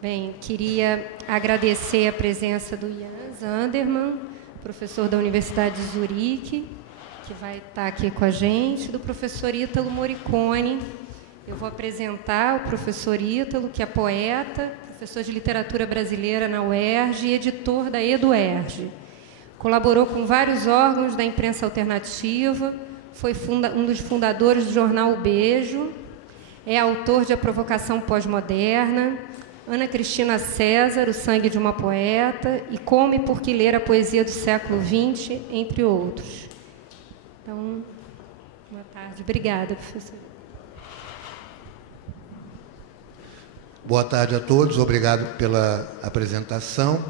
Bem, queria agradecer a presença do Jan Zanderman, professor da Universidade de Zurique, que vai estar aqui com a gente, do professor Ítalo Morricone. Eu vou apresentar o professor Ítalo, que é poeta, professor de literatura brasileira na UERJ e editor da EduERJ. Colaborou com vários órgãos da imprensa alternativa, foi um dos fundadores do jornal O Beijo, é autor de A Provocação Pós-Moderna, Ana Cristina César, O Sangue de uma Poeta, e Como e Por que Ler a Poesia do Século XX, entre outros. Então, boa tarde. Obrigada, professor. Boa tarde a todos, obrigado pela apresentação.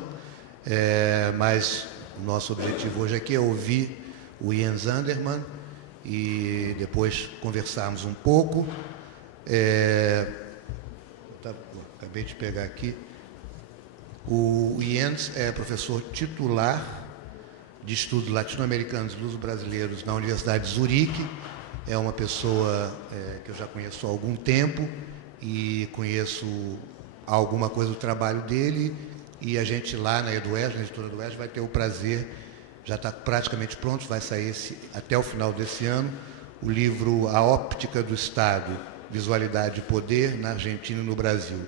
Mas o nosso objetivo hoje aqui é ouvir o Jan Zanderman e depois conversarmos um pouco. Acabei de pegar aqui. O Jens é professor titular de estudos latino-americanos e luso-brasileiros na Universidade de Zurique. É uma pessoa que eu já conheço há algum tempo e conheço alguma coisa do trabalho dele, e a gente lá na EduERJ, na editora EduERJ, vai ter o prazer, já está praticamente pronto, vai sair até o final desse ano, o livro A Óptica do Estado, Visualidade e Poder na Argentina e no Brasil.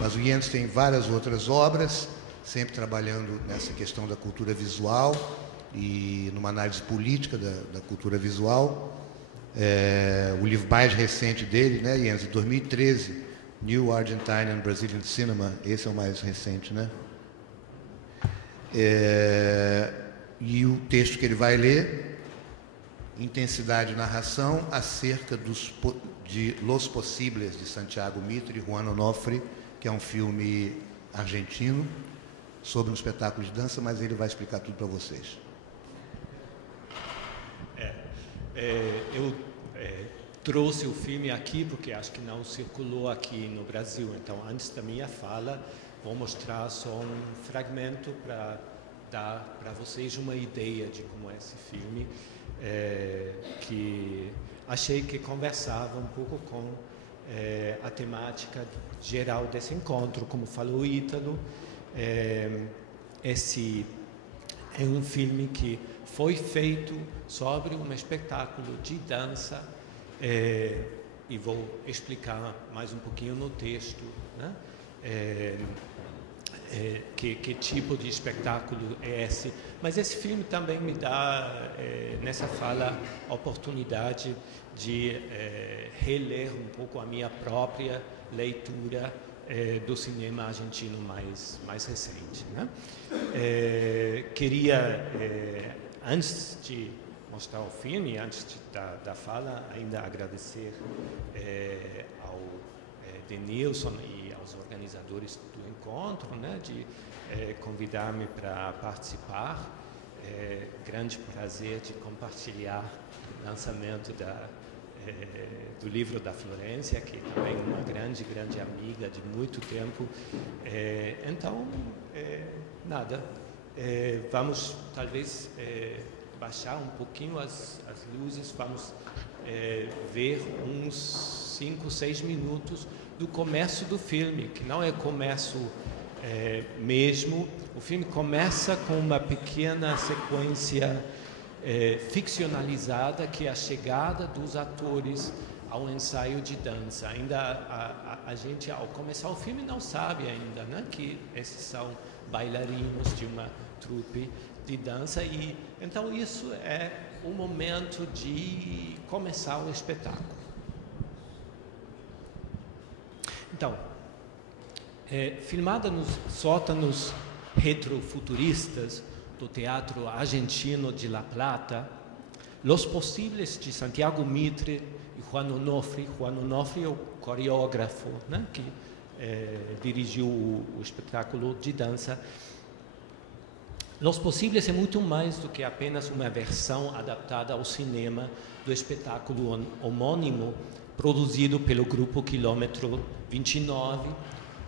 Mas o Jens tem várias outras obras, sempre trabalhando nessa questão da cultura visual e numa análise política da cultura visual. O livro mais recente dele, né, Jens, de 2013, New Argentine and Brazilian Cinema, esse é o mais recente, né? E o texto que ele vai ler, Intensidade de Narração, acerca de Los Posibles, de Santiago Mitre e Juan Onofre, que é um filme argentino sobre um espetáculo de dança, mas ele vai explicar tudo para vocês. Eu trouxe o filme aqui porque acho que não circulou aqui no Brasil. Então, antes da minha fala, vou mostrar só um fragmento para dar para vocês uma ideia de como é esse filme, que achei que conversava um pouco com a temática geral desse encontro. Como falou o Ítalo, esse é um filme que foi feito sobre um espetáculo de dança, e vou explicar mais um pouquinho no texto, né? Que tipo de espetáculo é esse. Mas esse filme também me dá, nessa fala, a oportunidade de reler um pouco a minha própria leitura do cinema argentino mais recente, né? Queria, antes de mostrar o filme, antes da fala, ainda agradecer ao Denilson e aos organizadores do encontro, né, de convidar-me para participar. Grande prazer de compartilhar o lançamento do livro da Florência, que também é uma grande amiga de muito tempo. Então, nada, vamos talvez baixar um pouquinho as luzes, vamos ver uns 5, 6 minutos do começo do filme, que não é começo mesmo. O filme começa com uma pequena sequência ficcionalizada, que é a chegada dos atores ao ensaio de dança. Ainda a gente, ao começar o filme, não sabe ainda, né, que esses são bailarinos de uma trupe de dança, e então isso é o momento de começar o espetáculo. Então, filmada nos sótanos retrofuturistas do Teatro Argentino de La Plata, Los Posibles, de Santiago Mitre e Juan Onofre. Juan Onofre é o coreógrafo, né, que dirigiu o espetáculo de dança. Los Posibles é muito mais do que apenas uma versão adaptada ao cinema do espetáculo homônimo produzido pelo Grupo Quilômetro 29,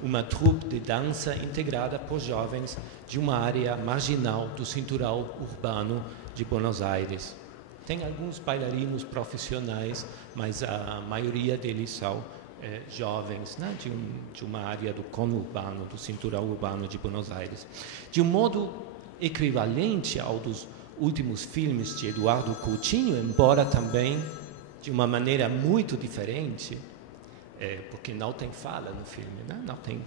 uma troupe de dança integrada por jovens de uma área marginal do cinturão urbano de Buenos Aires. Tem alguns bailarinos profissionais, mas a maioria deles são jovens, né, de uma área do conurbano, do cinturão urbano de Buenos Aires. De um modo equivalente ao dos últimos filmes de Eduardo Coutinho, embora também de uma maneira muito diferente, porque não tem fala no filme, né? Não tem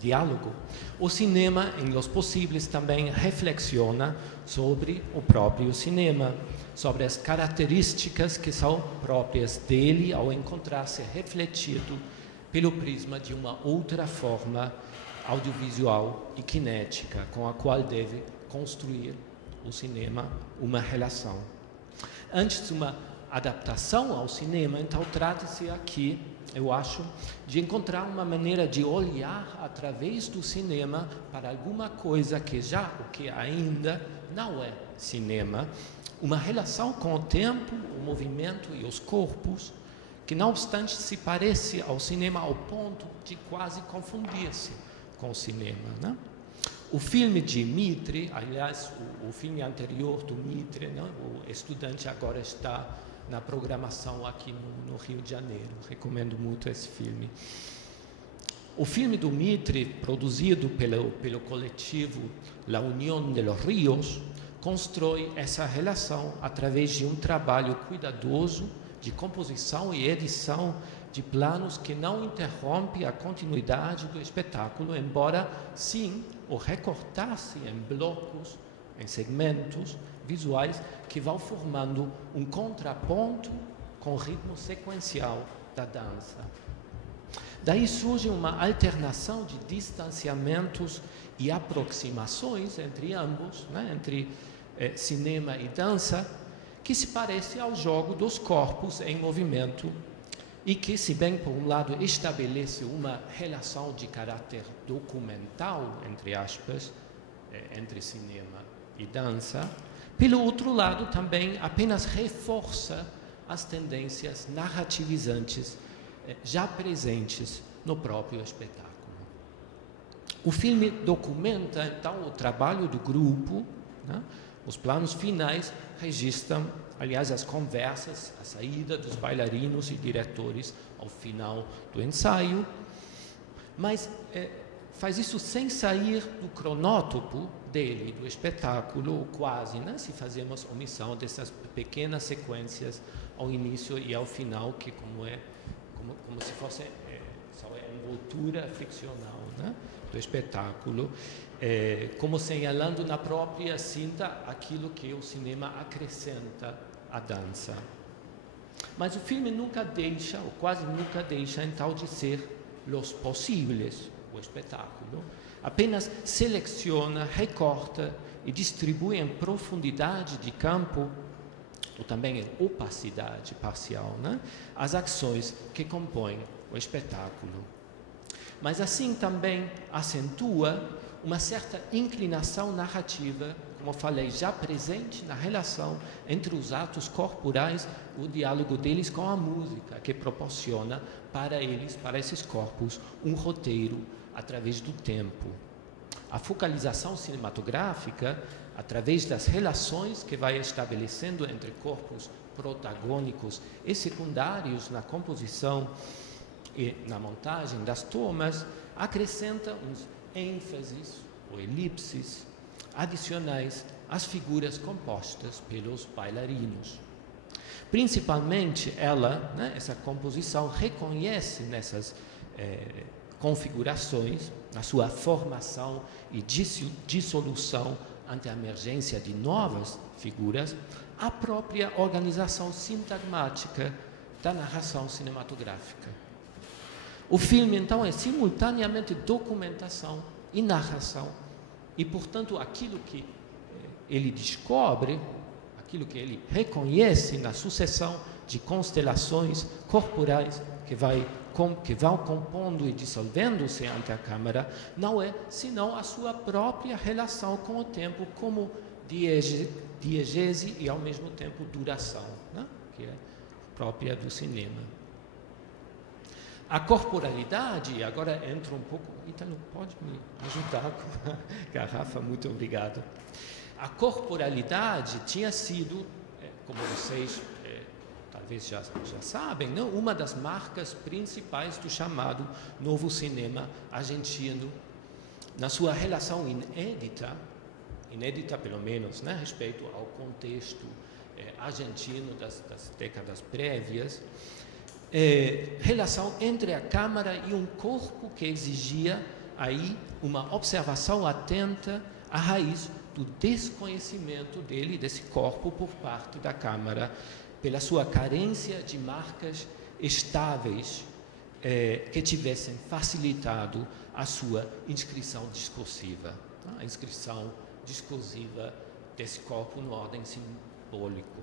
diálogo. O cinema, em Los Possíveis, também reflexiona sobre o próprio cinema, sobre as características que são próprias dele ao encontrar-se refletido pelo prisma de uma outra forma audiovisual e cinética com a qual deve construir o cinema uma relação. Antes de uma adaptação ao cinema, então trata-se aqui, eu acho, de encontrar uma maneira de olhar através do cinema para alguma coisa que o que ainda não é cinema, uma relação com o tempo, o movimento e os corpos, que não obstante se parece ao cinema ao ponto de quase confundir-se com o cinema, né? O filme de Mitre, aliás, o filme anterior do Mitre, né? O estudante agora está na programação aqui no Rio de Janeiro. Recomendo muito esse filme. O filme do Mitre, produzido pelo coletivo La Unión de los Ríos, constrói essa relação através de um trabalho cuidadoso de composição e edição de planos que não interrompe a continuidade do espetáculo, embora, sim, o recortasse em blocos, em segmentos visuais que vão formando um contraponto com o ritmo sequencial da dança. Daí surge uma alternação de distanciamentos e aproximações entre ambos, né, entre cinema e dança, que se parece ao jogo dos corpos em movimento e que, se bem por um lado estabelece uma relação de caráter documental, entre aspas, entre cinema e dança, pelo outro lado também apenas reforça as tendências narrativizantes já presentes no próprio espetáculo. O filme documenta então o trabalho do grupo, né? Os planos finais registram, aliás, as conversas, a saída dos bailarinos e diretores ao final do ensaio, mas faz isso sem sair do cronótipo dele, do espetáculo, ou quase, né? Se fazemos omissão dessas pequenas sequências ao início e ao final, que como se fosse só a envoltura ficcional, né, do espetáculo, como señalando na própria cinta aquilo que o cinema acrescenta à dança. Mas o filme nunca deixa, ou quase nunca deixa, então, de ser Los Possíveis, o espetáculo. Apenas seleciona, recorta e distribui em profundidade de campo, ou também em opacidade parcial, né, as ações que compõem o espetáculo. Mas assim também acentua uma certa inclinação narrativa, como falei, já presente na relação entre os atos corporais, o diálogo deles com a música, que proporciona para eles, para esses corpos, um roteiro através do tempo. A focalização cinematográfica, através das relações que vai estabelecendo entre corpos protagônicos e secundários na composição e na montagem das tomas, acrescenta uns ênfases ou elipses adicionais às figuras compostas pelos bailarinos. Principalmente ela, né, essa composição, reconhece nessas configurações, na sua formação e dissolução ante a emergência de novas figuras, a própria organização sintagmática da narração cinematográfica. O filme, então, é simultaneamente documentação e narração, e, portanto, aquilo que ele descobre, aquilo que ele reconhece na sucessão de constelações corporais que vão compondo e dissolvendo-se ante a câmara, não é senão a sua própria relação com o tempo como diegese e, ao mesmo tempo, duração, né? Que é própria do cinema. A corporalidade, agora entra um pouco... Ítalo, pode me ajudar com a garrafa? Muito obrigado. A corporalidade tinha sido, como vocês talvez talvez já sabem, não? Uma das marcas principais do chamado novo cinema argentino, na sua relação inédita pelo menos, né, respeito ao contexto argentino das décadas prévias, relação entre a câmara e um corpo que exigia aí uma observação atenta à raiz do desconhecimento desse corpo por parte da câmara, pela sua carência de marcas estáveis que tivessem facilitado a sua inscrição discursiva, a inscrição discursiva desse corpo no ordem simbólico.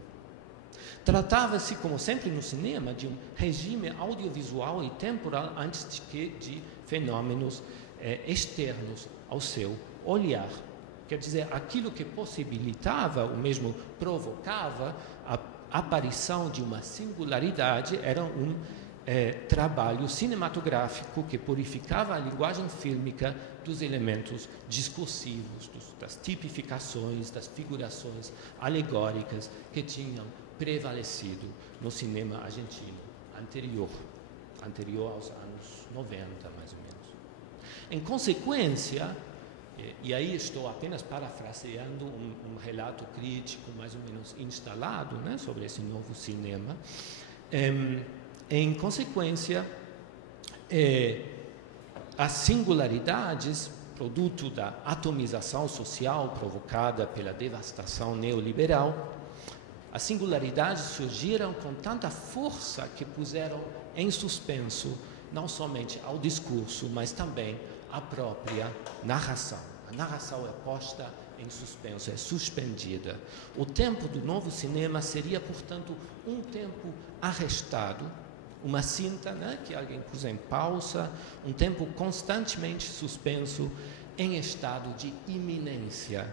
Tratava-se, como sempre no cinema, de um regime audiovisual e temporal antes de fenômenos externos ao seu olhar. Quer dizer, aquilo que possibilitava, ou mesmo provocava, a aparição de uma singularidade era um trabalho cinematográfico que purificava a linguagem fílmica dos elementos discursivos, das tipificações, das figurações alegóricas que tinham prevalecido no cinema argentino anterior aos anos 90, mais ou menos. Em consequência, e aí estou apenas parafraseando um relato crítico mais ou menos instalado, né, sobre esse novo cinema, em consequência, as singularidades, produto da atomização social provocada pela devastação neoliberal, as singularidades surgiram com tanta força que puseram em suspenso não somente ao discurso, mas também a própria narração. A narração é posta em suspenso, é suspendida. O tempo do novo cinema seria, portanto, um tempo arrestado, uma cinta, né, que alguém pôs em pausa, um tempo constantemente suspenso, em estado de iminência,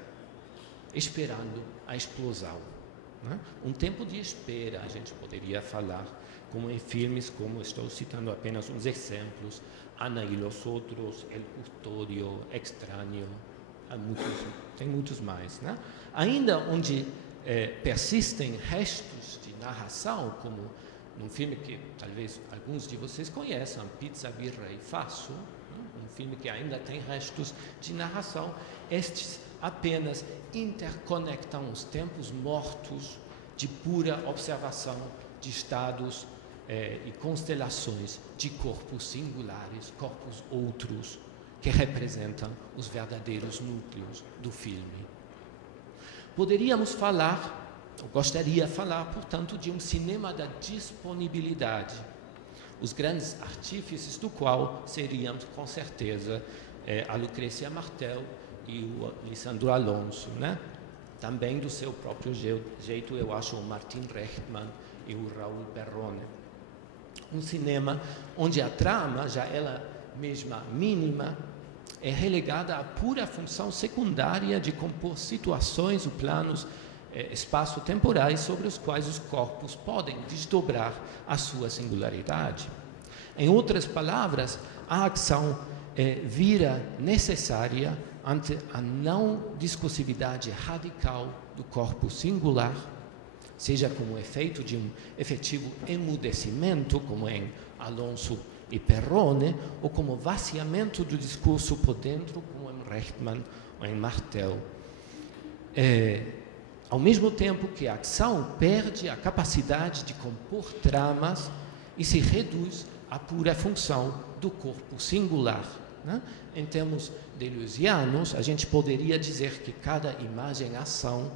esperando a explosão. Né? Um tempo de espera, a gente poderia falar, como em filmes, como estou citando apenas uns exemplos, Ana e los Otros, El Custodio, Extraño, tem muitos mais. Né? Ainda onde persistem restos de narração, como num filme que talvez alguns de vocês conheçam, Pizza, Birra e Faso, um filme que ainda tem restos de narração, estes apenas interconectam os tempos mortos de pura observação de estados e constelações de corpos singulares, corpos outros, que representam os verdadeiros núcleos do filme. Poderíamos falar, eu gostaria de falar, portanto, de um cinema da disponibilidade, os grandes artífices do qual seriam, com certeza, a Lucrécia Martel e o Lisandro Alonso, né? Também do seu próprio jeito, eu acho, o Martin Rechtman e o Raul Perrone. Um cinema onde a trama, já ela mesma mínima, é relegada à pura função secundária de compor situações ou planos espaço-temporais sobre os quais os corpos podem desdobrar a sua singularidade. Em outras palavras, a ação vira necessária ante a não discursividade radical do corpo singular, seja como efeito de um efetivo emudecimento, como em Alonso e Perrone, ou como vaciamento do discurso por dentro, como em Rechtman ou em Martel. Ao mesmo tempo que a ação perde a capacidade de compor tramas e se reduz à pura função do corpo singular. Né? Em termos deleuzianos, a gente poderia dizer que cada imagem-ação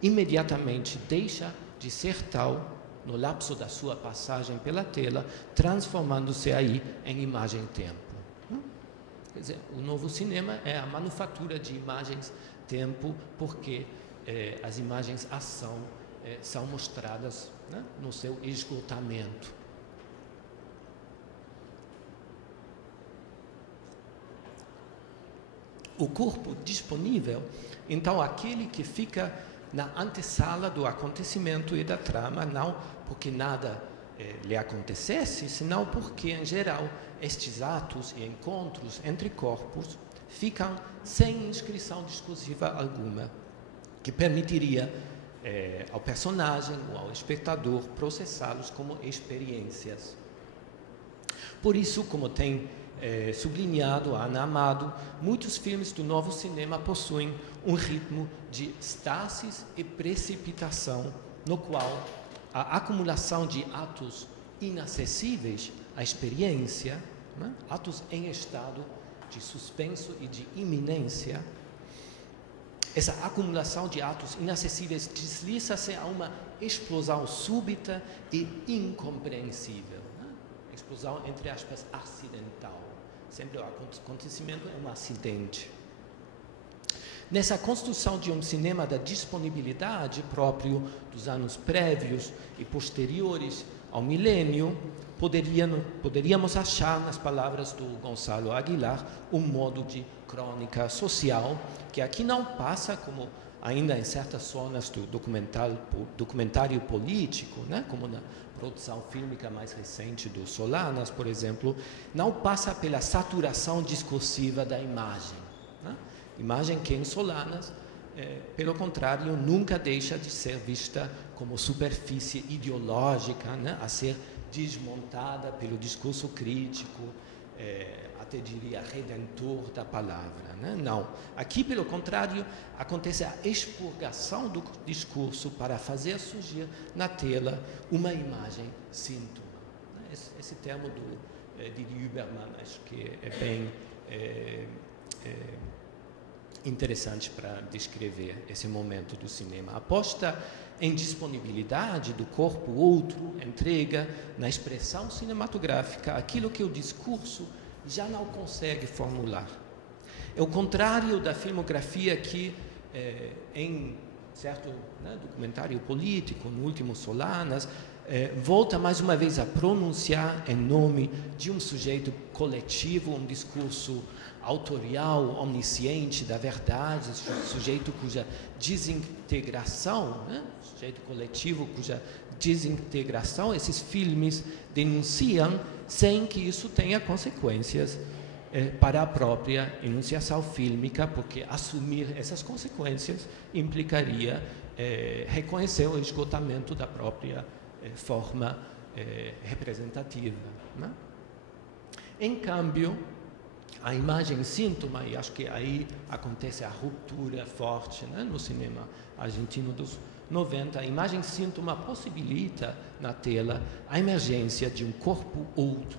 imediatamente deixa de ser tal no lapso da sua passagem pela tela, transformando-se aí em imagem-tempo. Quer dizer, o novo cinema é a manufatura de imagens-tempo, porque as imagens-ação são mostradas, né, no seu esgotamento. O corpo disponível, então, aquele que fica na antessala do acontecimento e da trama, não porque nada lhe acontecesse, senão porque, em geral, estes atos e encontros entre corpos ficam sem inscrição discursiva alguma, que permitiria ao personagem ou ao espectador processá-los como experiências. Por isso, como tem sublinhado a Ana Amado, muitos filmes do novo cinema possuem um ritmo de estasis e precipitação, no qual a acumulação de atos inacessíveis à experiência, né? Atos em estado de suspenso e de iminência, essa acumulação de atos inacessíveis desliza-se a uma explosão súbita e incompreensível. Né? Explosão, entre aspas, acidental. Sempre o acontecimento é um acidente. Nessa construção de um cinema da disponibilidade próprio dos anos prévios e posteriores ao milênio, poderíamos achar nas palavras do Gonçalo Aguilar um modo de crônica social que aqui não passa como ainda em certas zonas do documentário político, né, como na produção fílmica mais recente do Solanas, por exemplo, não passa pela saturação discursiva da imagem. Né? Imagem que em Solanas, pelo contrário, nunca deixa de ser vista como superfície ideológica, né, a ser desmontada pelo discurso crítico, até diria redentor da palavra. Né? Não. Aqui, pelo contrário, acontece a expurgação do discurso para fazer surgir na tela uma imagem síntoma. Esse termo de Huberman acho que é bem interessante para descrever esse momento do cinema. A aposta em disponibilidade do corpo outro entrega na expressão cinematográfica aquilo que o discurso já não consegue formular. É o contrário da filmografia que, em certo documentário político, no último Solanas, volta mais uma vez a pronunciar em nome de um sujeito coletivo, um discurso autorial, omnisciente da verdade, sujeito cuja desintegração, sujeito coletivo cuja desintegração esses filmes denunciam sem que isso tenha consequências para a própria enunciação fílmica, porque assumir essas consequências implicaria reconhecer o esgotamento da própria forma representativa. Né? Em câmbio, a imagem síntoma, e acho que aí acontece a ruptura forte, né, no cinema argentino dos 90, a imagem síntoma possibilita na tela a emergência de um corpo outro,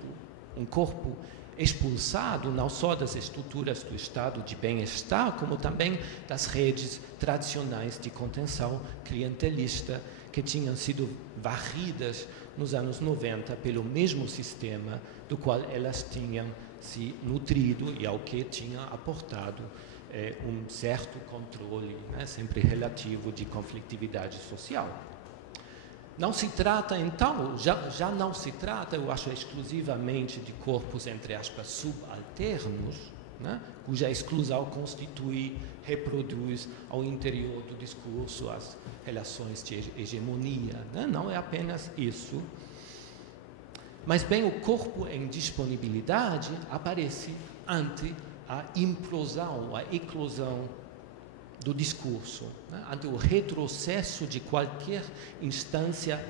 um corpo expulsado não só das estruturas do estado de bem-estar, como também das redes tradicionais de contenção clientelista que tinham sido varridas nos anos 90 pelo mesmo sistema do qual elas tinham se nutrido e ao que tinha aportado um certo controle, né, sempre relativo, de conflitividade social. Não se trata, então, já não se trata, eu acho, exclusivamente de corpos, entre aspas, subalternos, né, cuja exclusão constitui, reproduz ao interior do discurso as relações de hegemonia. Né? Não é apenas isso. Mas bem, o corpo em disponibilidade aparece ante a implosão, a eclosão do discurso, né? Ante o retrocesso de qualquer instância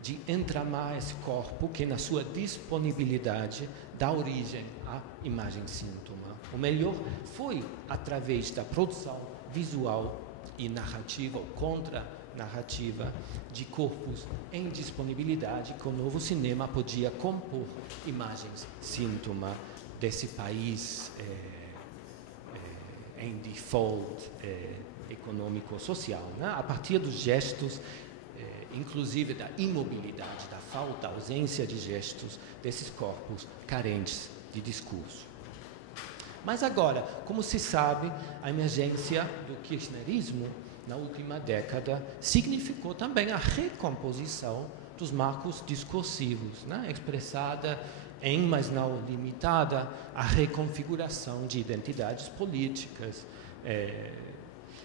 de entramar esse corpo que, na sua disponibilidade, dá origem à imagem síntoma. O melhor foi através da produção visual e narrativa, ou contra-narrativa, de corpos em disponibilidade, que o novo cinema podia compor imagens síntoma desse país em default econômico-social, né? A partir dos gestos, inclusive da imobilidade, da falta, ausência de gestos desses corpos carentes de discurso. Mas agora, como se sabe, a emergência do kirchnerismo na última década significou também a recomposição dos marcos discursivos, né? Expressada em, mas não limitada, a reconfiguração de identidades políticas,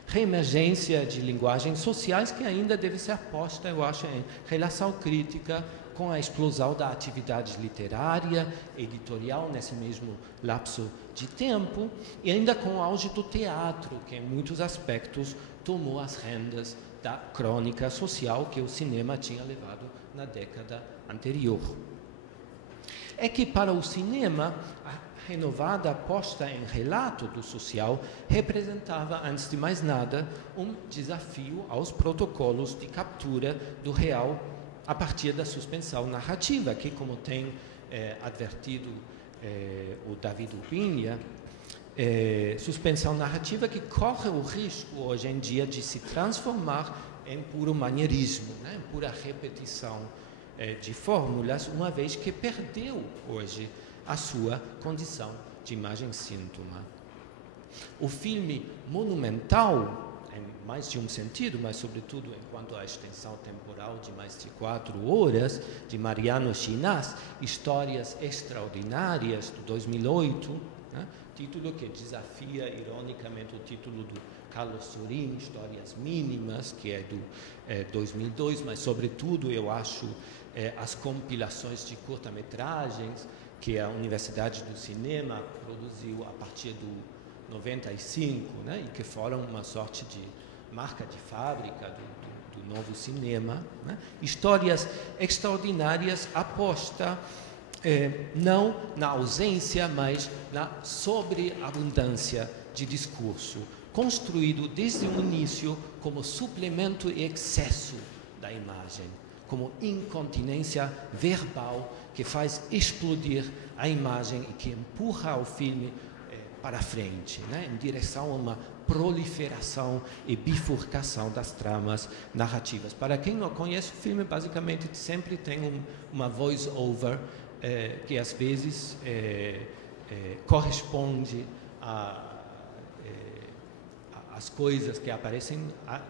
reemergência de linguagens sociais que ainda deve ser posta, eu acho, em relação crítica com a explosão da atividade literária, editorial, nesse mesmo lapso de tempo, e ainda com o auge do teatro, que em muitos aspectos tomou as rendas da crônica social que o cinema tinha levado na década anterior. É que para o cinema, a renovada aposta em relato do social representava, antes de mais nada, um desafio aos protocolos de captura do real a partir da suspensão narrativa, que, como tem advertido o David Urbinha, suspensão narrativa que corre o risco, hoje em dia, de se transformar em puro maneirismo, né? Em pura repetição de fórmulas, uma vez que perdeu hoje a sua condição de imagem-síntoma. O filme monumental, em mais de um sentido, mas sobretudo enquanto à extensão temporal de mais de 4 horas, de Mariano Chinás, Histórias Extraordinárias, de 2008, né? Título que desafia, ironicamente, o título do Carlos Sorin, Histórias Mínimas, que é do 2002, mas, sobretudo, eu acho, as compilações de curta-metragens que a Universidade do Cinema produziu a partir do 95, né, e que foram uma sorte de marca de fábrica do novo cinema, né? Histórias Extraordinárias aposta não na ausência, mas na sobreabundância de discurso, construído desde o início como suplemento e excesso da imagem, como incontinência verbal que faz explodir a imagem e que empurra o filme para frente, né, em direção a uma proliferação e bifurcação das tramas narrativas. Para quem não conhece o filme, basicamente sempre tem uma voice-over que às vezes corresponde às coisas que aparecem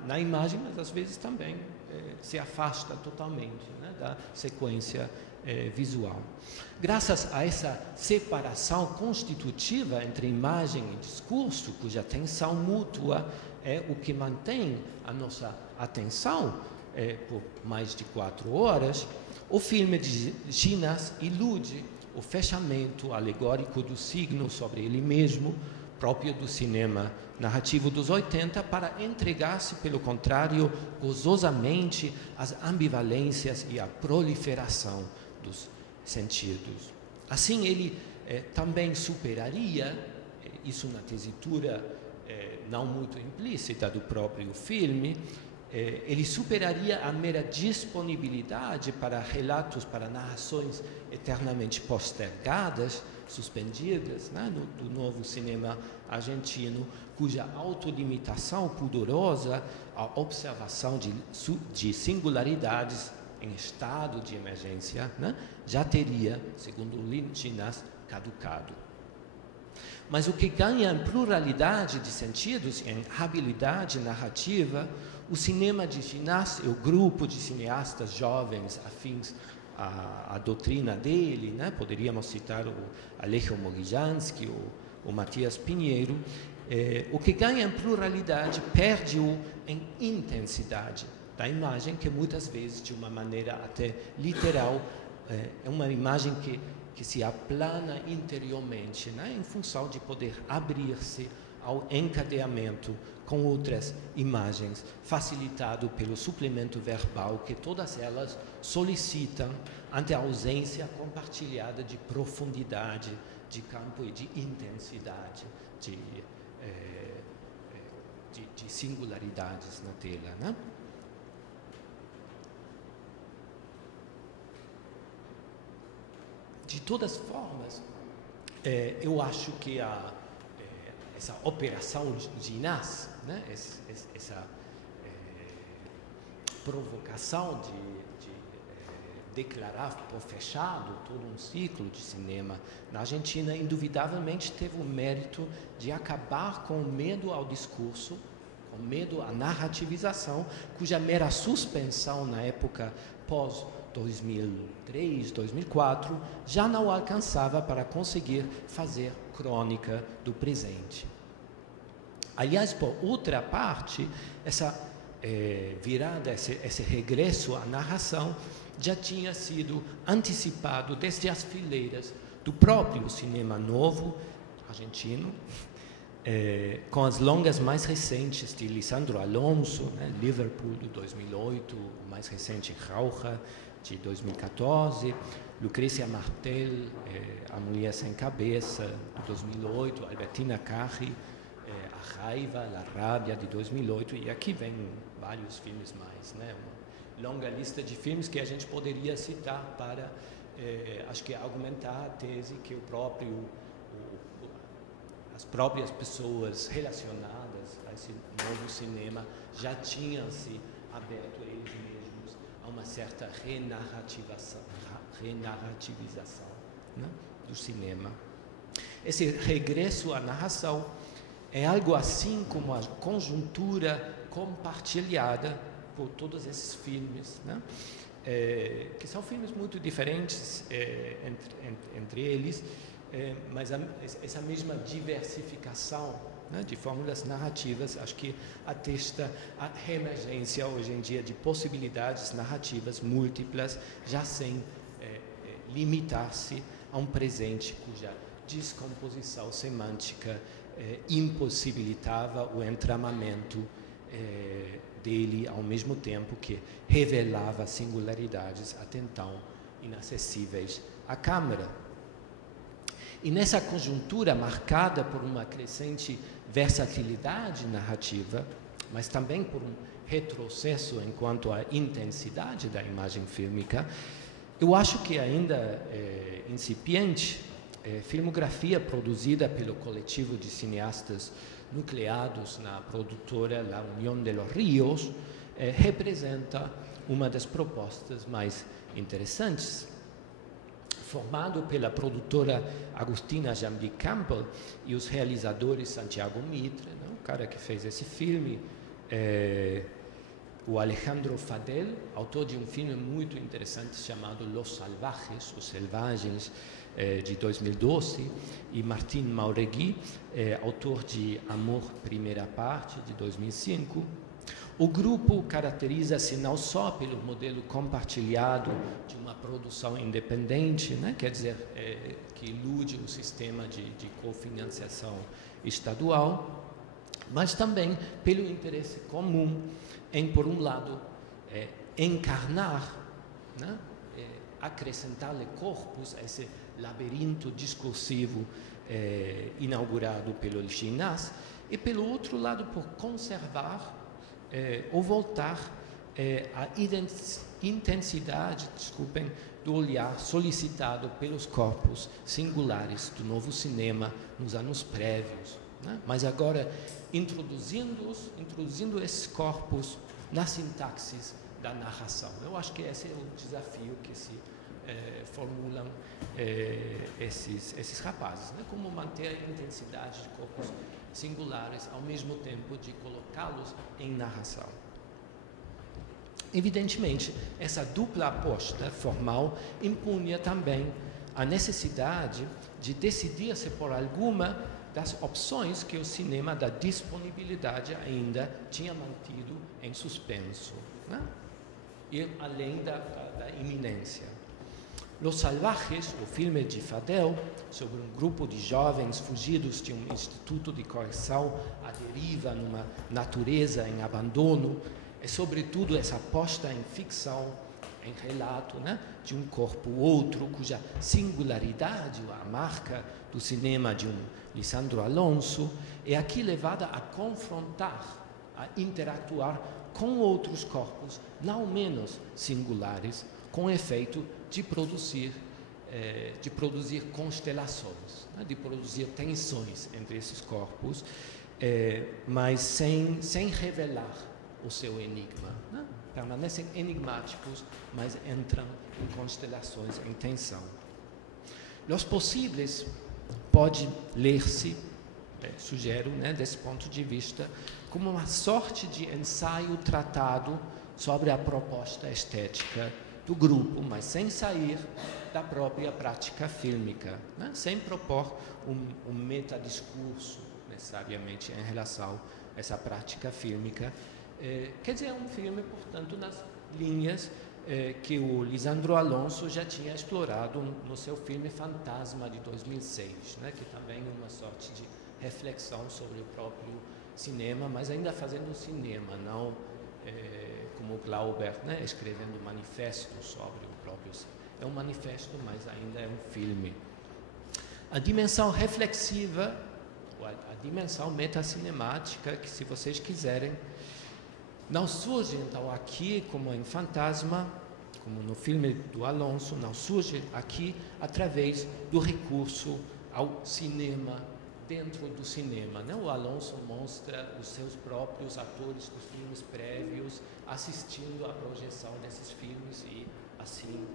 na imagem, mas às vezes também se afasta totalmente, né, da sequência visual. Graças a essa separação constitutiva entre imagem e discurso, cuja tensão mútua é o que mantém a nossa atenção por mais de 4 horas, o filme de Chinás ilude o fechamento alegórico do signo sobre ele mesmo, próprio do cinema narrativo dos 80, para entregar-se, pelo contrário, gozosamente às ambivalências e à proliferação dos sentidos. Assim, ele também superaria, isso na tesitura não muito implícita do próprio filme, ele superaria a mera disponibilidade para relatos, para narrações eternamente postergadas, suspendidas, né, do novo cinema argentino, cuja autolimitação pudorosa, a observação de singularidades em estado de emergência, né, já teria, segundo Chinás, caducado. Mas o que ganha em pluralidade de sentidos, em habilidade narrativa, o cinema de Chinás, o grupo de cineastas jovens afins à doutrina dele, né? Poderíamos citar o Alejo Mogijansky, o Matias Pinheiro, o que ganha em pluralidade perde-o em intensidade da imagem, que muitas vezes, de uma maneira até literal, é uma imagem que se aplana interiormente, né? Em função de poder abrir-se ao encadeamento com outras imagens, facilitado pelo suplemento verbal que todas elas solicitam ante a ausência compartilhada de profundidade, de campo e de intensidade, de singularidades na tela, né? De todas formas, eu acho que essa operação Chinás, né, essa provocação de declarar por fechado todo um ciclo de cinema na Argentina, indubitavelmente teve o mérito de acabar com o medo ao discurso, com o medo à narrativização, cuja mera suspensão na época pós 2003, 2004, já não alcançava para conseguir fazer crônica do presente. Aliás, por outra parte, essa virada, esse regresso à narração já tinha sido antecipado desde as fileiras do próprio cinema novo argentino, com as longas mais recentes de Lisandro Alonso, né, Liverpool, de 2008, o mais recente, Rauja, de 2014, Lucrecia Martel, A Mulher Sem Cabeça, de 2008, Albertina Carri, A Raiva, La Rábia, de 2008, e aqui vem vários filmes mais, né, uma longa lista de filmes que a gente poderia citar para, acho que argumentar a tese que as próprias pessoas relacionadas a esse novo cinema já tinham se aberto a eles mesmos a uma certa renarrativização, né, do cinema. Esse regresso à narração é algo assim como a conjuntura compartilhada por todos esses filmes, né, que são filmes muito diferentes entre eles, mas essa mesma diversificação, né, de fórmulas narrativas, acho que atesta a reemergência hoje em dia de possibilidades narrativas múltiplas, já sem limitar-se a um presente cuja descomposição semântica impossibilitava o entramamento dele, ao mesmo tempo que revelava singularidades até então inacessíveis à câmara. E nessa conjuntura marcada por uma crescente versatilidade narrativa, mas também por um retrocesso enquanto à intensidade da imagem fílmica, eu acho que ainda incipiente, filmografia produzida pelo coletivo de cineastas nucleados na produtora La Unión de los Ríos, representa uma das propostas mais interessantes. Formado pela produtora Agustina Jambi Campbell e os realizadores Santiago Mitre, né, o cara que fez esse filme, o Alejandro Fadel, autor de um filme muito interessante chamado Los Salvajes, Os Selvagens, de 2012, e Martín Mauregui, autor de Amor, Primeira Parte, de 2005. O grupo caracteriza-se não só pelo modelo compartilhado de uma produção independente, né, quer dizer, que ilude o sistema de cofinanciação estadual, mas também pelo interesse comum em, por um lado, encarnar, né, acrescentar-lhe corpus a esse labirinto discursivo inaugurado pelo Ginás, e, pelo outro lado, por conservar ou voltar à intensidade, do olhar solicitado pelos corpos singulares do novo cinema nos anos prévios, né? Mas agora introduzindo esses corpos na sintaxe da narração. Eu acho que esse é o desafio que se formulam esses rapazes, né? Como manter a intensidade de corpos singulares ao mesmo tempo de colocá-los em narração. Evidentemente, essa dupla aposta formal impunha também a necessidade de decidir-se por alguma das opções que o cinema da disponibilidade ainda tinha mantido em suspenso, né? E além da iminência. Los Salvajes, o filme de Fadel, sobre um grupo de jovens fugidos de um instituto de correção à deriva numa natureza em abandono, é sobretudo essa aposta em ficção, em relato, né, de um corpo outro, cuja singularidade, a marca do cinema de um Lisandro Alonso, é aqui levada a confrontar, a interatuar com outros corpos, não menos singulares, com o efeito de produzir constelações, né, de produzir tensões entre esses corpos, mas sem revelar o seu enigma, né? Permanecem enigmáticos, mas entram em constelações em tensão. Los Possíveis pode ler-se, sugero, né, desse ponto de vista, como uma sorte de ensaio tratado sobre a proposta estética do grupo, mas sem sair da própria prática fílmica, né? Sem propor um metadiscurso, necessariamente, em relação a essa prática fílmica. Quer dizer, é um filme, portanto, nas linhas que o Lisandro Alonso já tinha explorado no seu filme Fantasma, de 2006, né? Que também é uma sorte de reflexão sobre o próprio cinema, mas ainda fazendo cinema, não como Glauber, né, escrevendo manifestos sobre o próprio cinema. É um manifesto, mas ainda é um filme. A dimensão reflexiva, a dimensão metacinemática, que se vocês quiserem, não surge então aqui como em Fantasma, como no filme do Alonso, não surge aqui através do recurso ao cinema, dentro do cinema, né? O Alonso mostra os seus próprios atores dos filmes prévios assistindo à projeção desses filmes e assim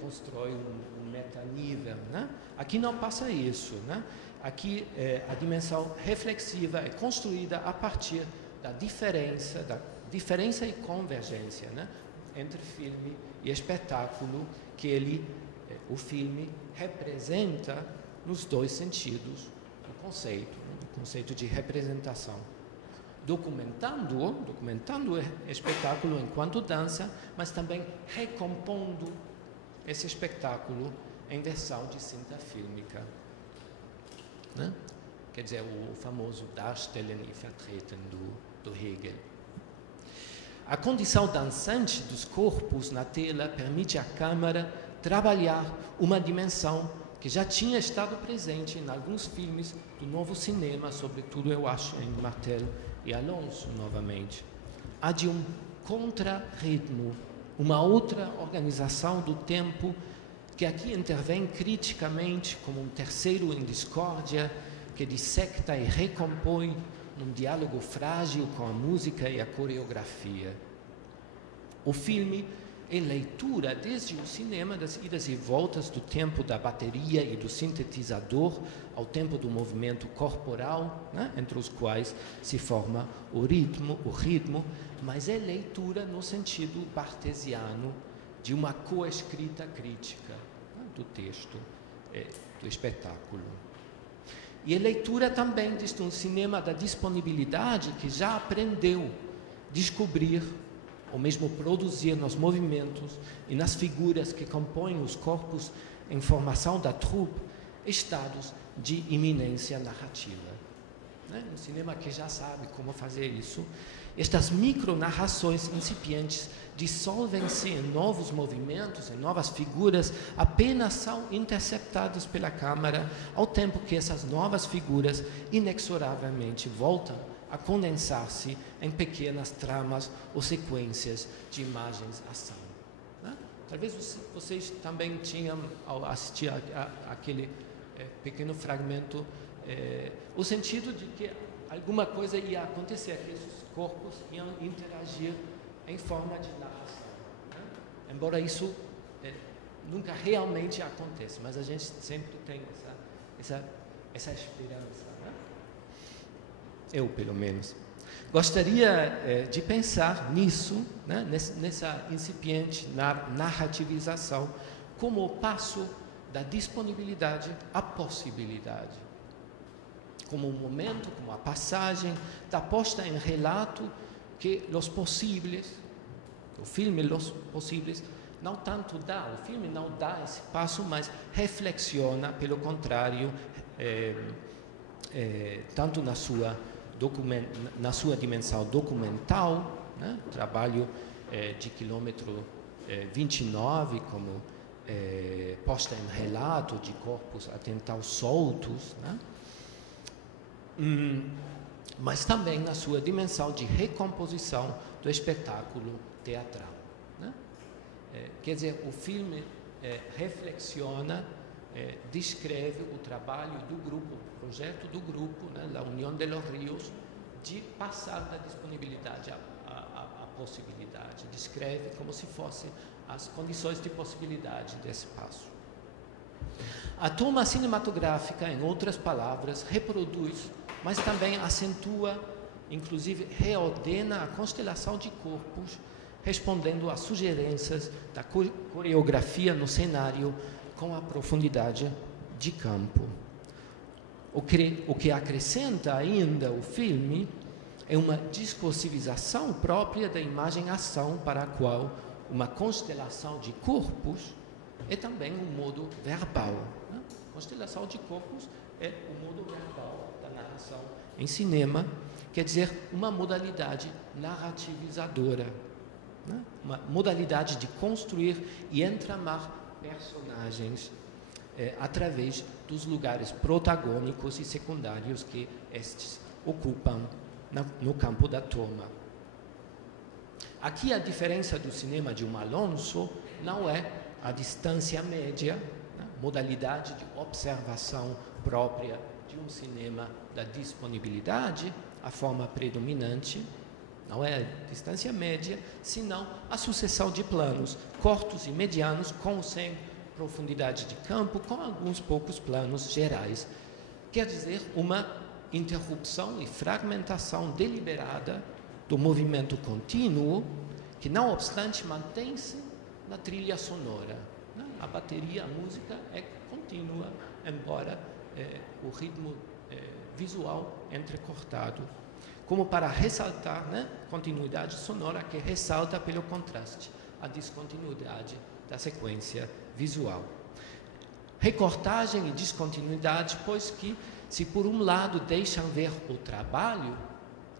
constrói um metanível, né? Aqui não passa isso, né? Aqui a dimensão reflexiva é construída a partir da diferença e convergência, né, entre filme e espetáculo, que o filme representa nos dois sentidos o conceito de representação, documentando o espetáculo enquanto dança, mas também recompondo esse espetáculo em versão de cinta fílmica, né? Quer dizer, o famoso Darstellen e Vertreten do Hegel. A condição dançante dos corpos na tela permite à câmara trabalhar uma dimensão que já tinha estado presente em alguns filmes do novo cinema, sobretudo, eu acho, em Martel e Alonso, novamente. Há de um contra-ritmo, uma outra organização do tempo que aqui intervém criticamente como um terceiro em discórdia, que dissecta e recompõe num diálogo frágil com a música e a coreografia. O filme é leitura desde o cinema das idas e voltas do tempo da bateria e do sintetizador ao tempo do movimento corporal, né, entre os quais se forma o ritmo, mas é leitura no sentido bartesiano de uma coescrita crítica, né, do texto, do espetáculo. E a leitura também de um cinema da disponibilidade que já aprendeu descobrir, ou mesmo produzir nos movimentos e nas figuras que compõem os corpos em formação da troupe, estados de iminência narrativa. Né? Um cinema que já sabe como fazer isso. Estas micronarrações incipientes dissolvem-se em novos movimentos, em novas figuras, apenas são interceptadas pela câmara, ao tempo que essas novas figuras inexoravelmente voltam a condensar-se em pequenas tramas ou sequências de imagens-ação. Né? Talvez vocês também tinham, ao assistir aquele pequeno fragmento, o sentido de que alguma coisa ia acontecer, que esses corpos iam interagir em forma de narração. Né? Embora isso nunca realmente aconteça, mas a gente sempre tem essa esperança. Né? Eu, pelo menos. Gostaria de pensar nisso, né? nessa incipiente narrativização, como o passo da disponibilidade à possibilidade. Como um momento, como a passagem da posta em relato que os possíveis, o filme Los Possíveis, não tanto dá, o filme não dá esse passo, mas reflexiona, pelo contrário, tanto na sua dimensão documental, né? Trabalho de quilômetro 29, como posta em relato de corpos atentais soltos, né? Mas também na sua dimensão de recomposição do espetáculo teatral. Né? Quer dizer, o filme reflexiona, descreve o trabalho do grupo, o projeto do grupo, né, da União de los Ríos, de passar da disponibilidade à possibilidade. Descreve como se fossem as condições de possibilidade desse passo. A toma cinematográfica, em outras palavras, reproduz, mas também acentua, inclusive reordena a constelação de corpos, respondendo às sugerências da coreografia no cenário com a profundidade de campo. O que acrescenta ainda o filme é uma discursivização própria da imagem-ação, para a qual uma constelação de corpos é também um modo verbal, né? Constelação de corpos é o modo verbal da narração em cinema, quer dizer, uma modalidade narrativizadora, né? Uma modalidade de construir e entramar personagens através dos lugares protagônicos e secundários que estes ocupam no campo da toma. Aqui a diferença do cinema de Alonso não é a distância média, né? Modalidade de observação própria de um cinema da disponibilidade, a forma predominante, não é a distância média, senão a sucessão de planos curtos e medianos, com ou sem profundidade de campo, com alguns poucos planos gerais. Quer dizer, uma interrupção e fragmentação deliberada do movimento contínuo, que, não obstante, mantém-se na trilha sonora, né? A bateria, a música é contínua, embora o ritmo visual entrecortado, como para ressaltar, né, continuidade sonora que ressalta pelo contraste a descontinuidade da sequência visual. Recortagem e descontinuidade, pois que, se por um lado deixam ver o trabalho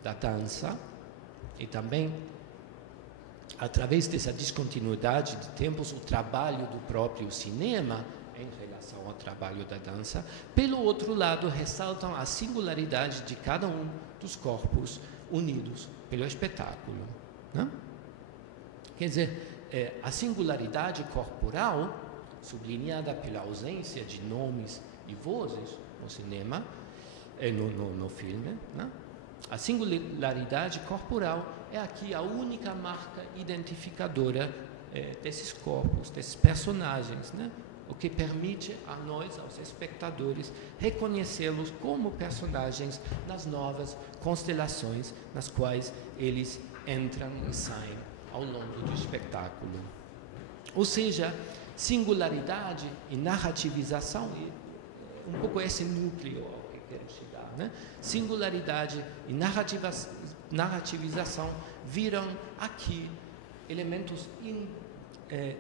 da dança, e também, através dessa descontinuidade de tempos, o trabalho do próprio cinema em relação ao trabalho da dança, pelo outro lado, ressaltam a singularidade de cada um dos corpos unidos pelo espetáculo, né? Quer dizer, a singularidade corporal, sublinhada pela ausência de nomes e vozes no cinema, no filme, né? A singularidade corporal é aqui a única marca identificadora desses corpos, desses personagens, né? O que permite a nós, aos espectadores, reconhecê-los como personagens nas novas constelações nas quais eles entram e saem ao longo do espetáculo. Ou seja, singularidade e narrativização, e um pouco esse núcleo ao que quero chegar, né? Singularidade e narrativização viram aqui elementos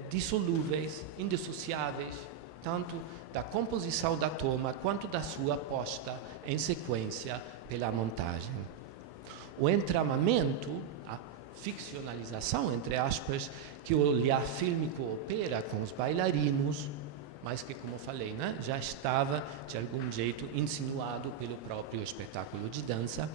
indissolúveis, indissociáveis, tanto da composição da toma quanto da sua posta em sequência pela montagem. O entramamento, a ficcionalização, entre aspas, que o olhar fílmico opera com os bailarinos, mas que, como falei, né, já estava, de algum jeito, insinuado pelo próprio espetáculo de dança.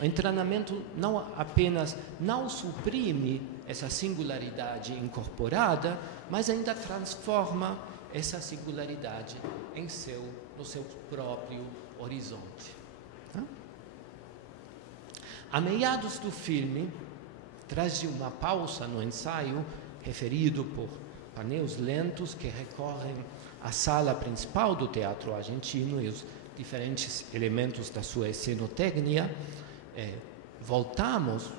O entrenamento não apenas não suprime essa singularidade incorporada, mas ainda transforma essa singularidade no seu próprio horizonte. A meados do filme, traz de uma pausa no ensaio, referido por painéis lentos que recorrem à sala principal do teatro argentino e os diferentes elementos da sua cenotecnia, voltamos,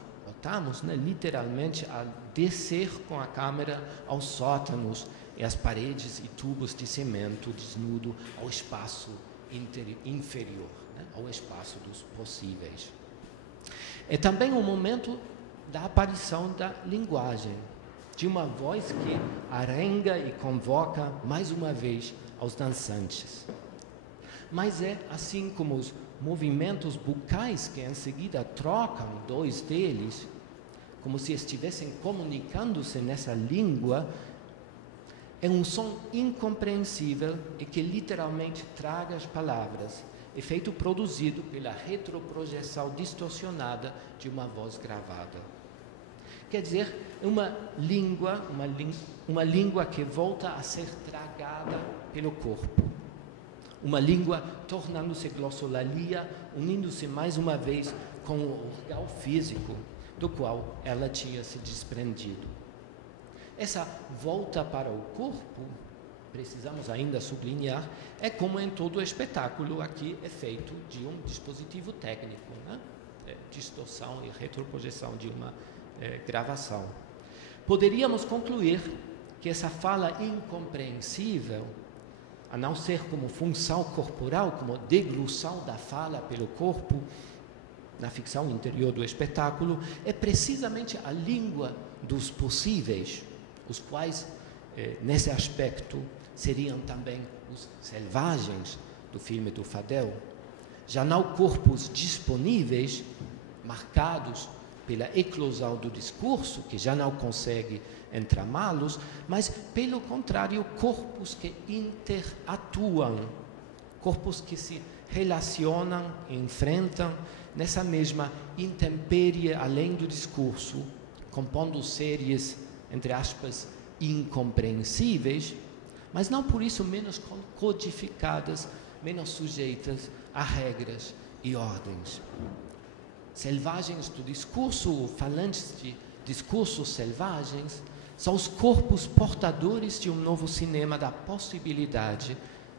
né, literalmente a descer com a câmera aos sótanos e às paredes e tubos de cimento desnudo ao espaço inferior, né, ao espaço dos possíveis. É também o momento da aparição da linguagem, de uma voz que arenga e convoca mais uma vez aos dançantes. Mas é assim como os movimentos bucais que em seguida trocam dois deles, como se estivessem comunicando-se nessa língua, é um som incompreensível e que literalmente traga as palavras, efeito produzido pela retroprojeção distorcionada de uma voz gravada. Quer dizer, uma língua que volta a ser tragada pelo corpo. Uma língua tornando-se glossolalia, unindo-se mais uma vez com o órgão físico do qual ela tinha se desprendido. Essa volta para o corpo, precisamos ainda sublinhar, é como em todo o espetáculo aqui é feito de um dispositivo técnico, né? Distorção e retroprojeção de uma gravação. Poderíamos concluir que essa fala incompreensível, a não ser como função corporal, como deglução da fala pelo corpo, na ficção interior do espetáculo, é precisamente a língua dos possíveis, os quais, nesse aspecto, seriam também os selvagens do filme do Fadel, já não corpos disponíveis, marcados pela eclosão do discurso, que já não consegue entramá-los, mas, pelo contrário, corpos que interatuam, corpos que se relacionam e enfrentam nessa mesma intempérie além do discurso, compondo séries, entre aspas, incompreensíveis, mas não por isso menos codificadas, menos sujeitas a regras e ordens. Selvagens do discurso, falantes de discursos selvagens, são os corpos portadores de um novo cinema da possibilidade,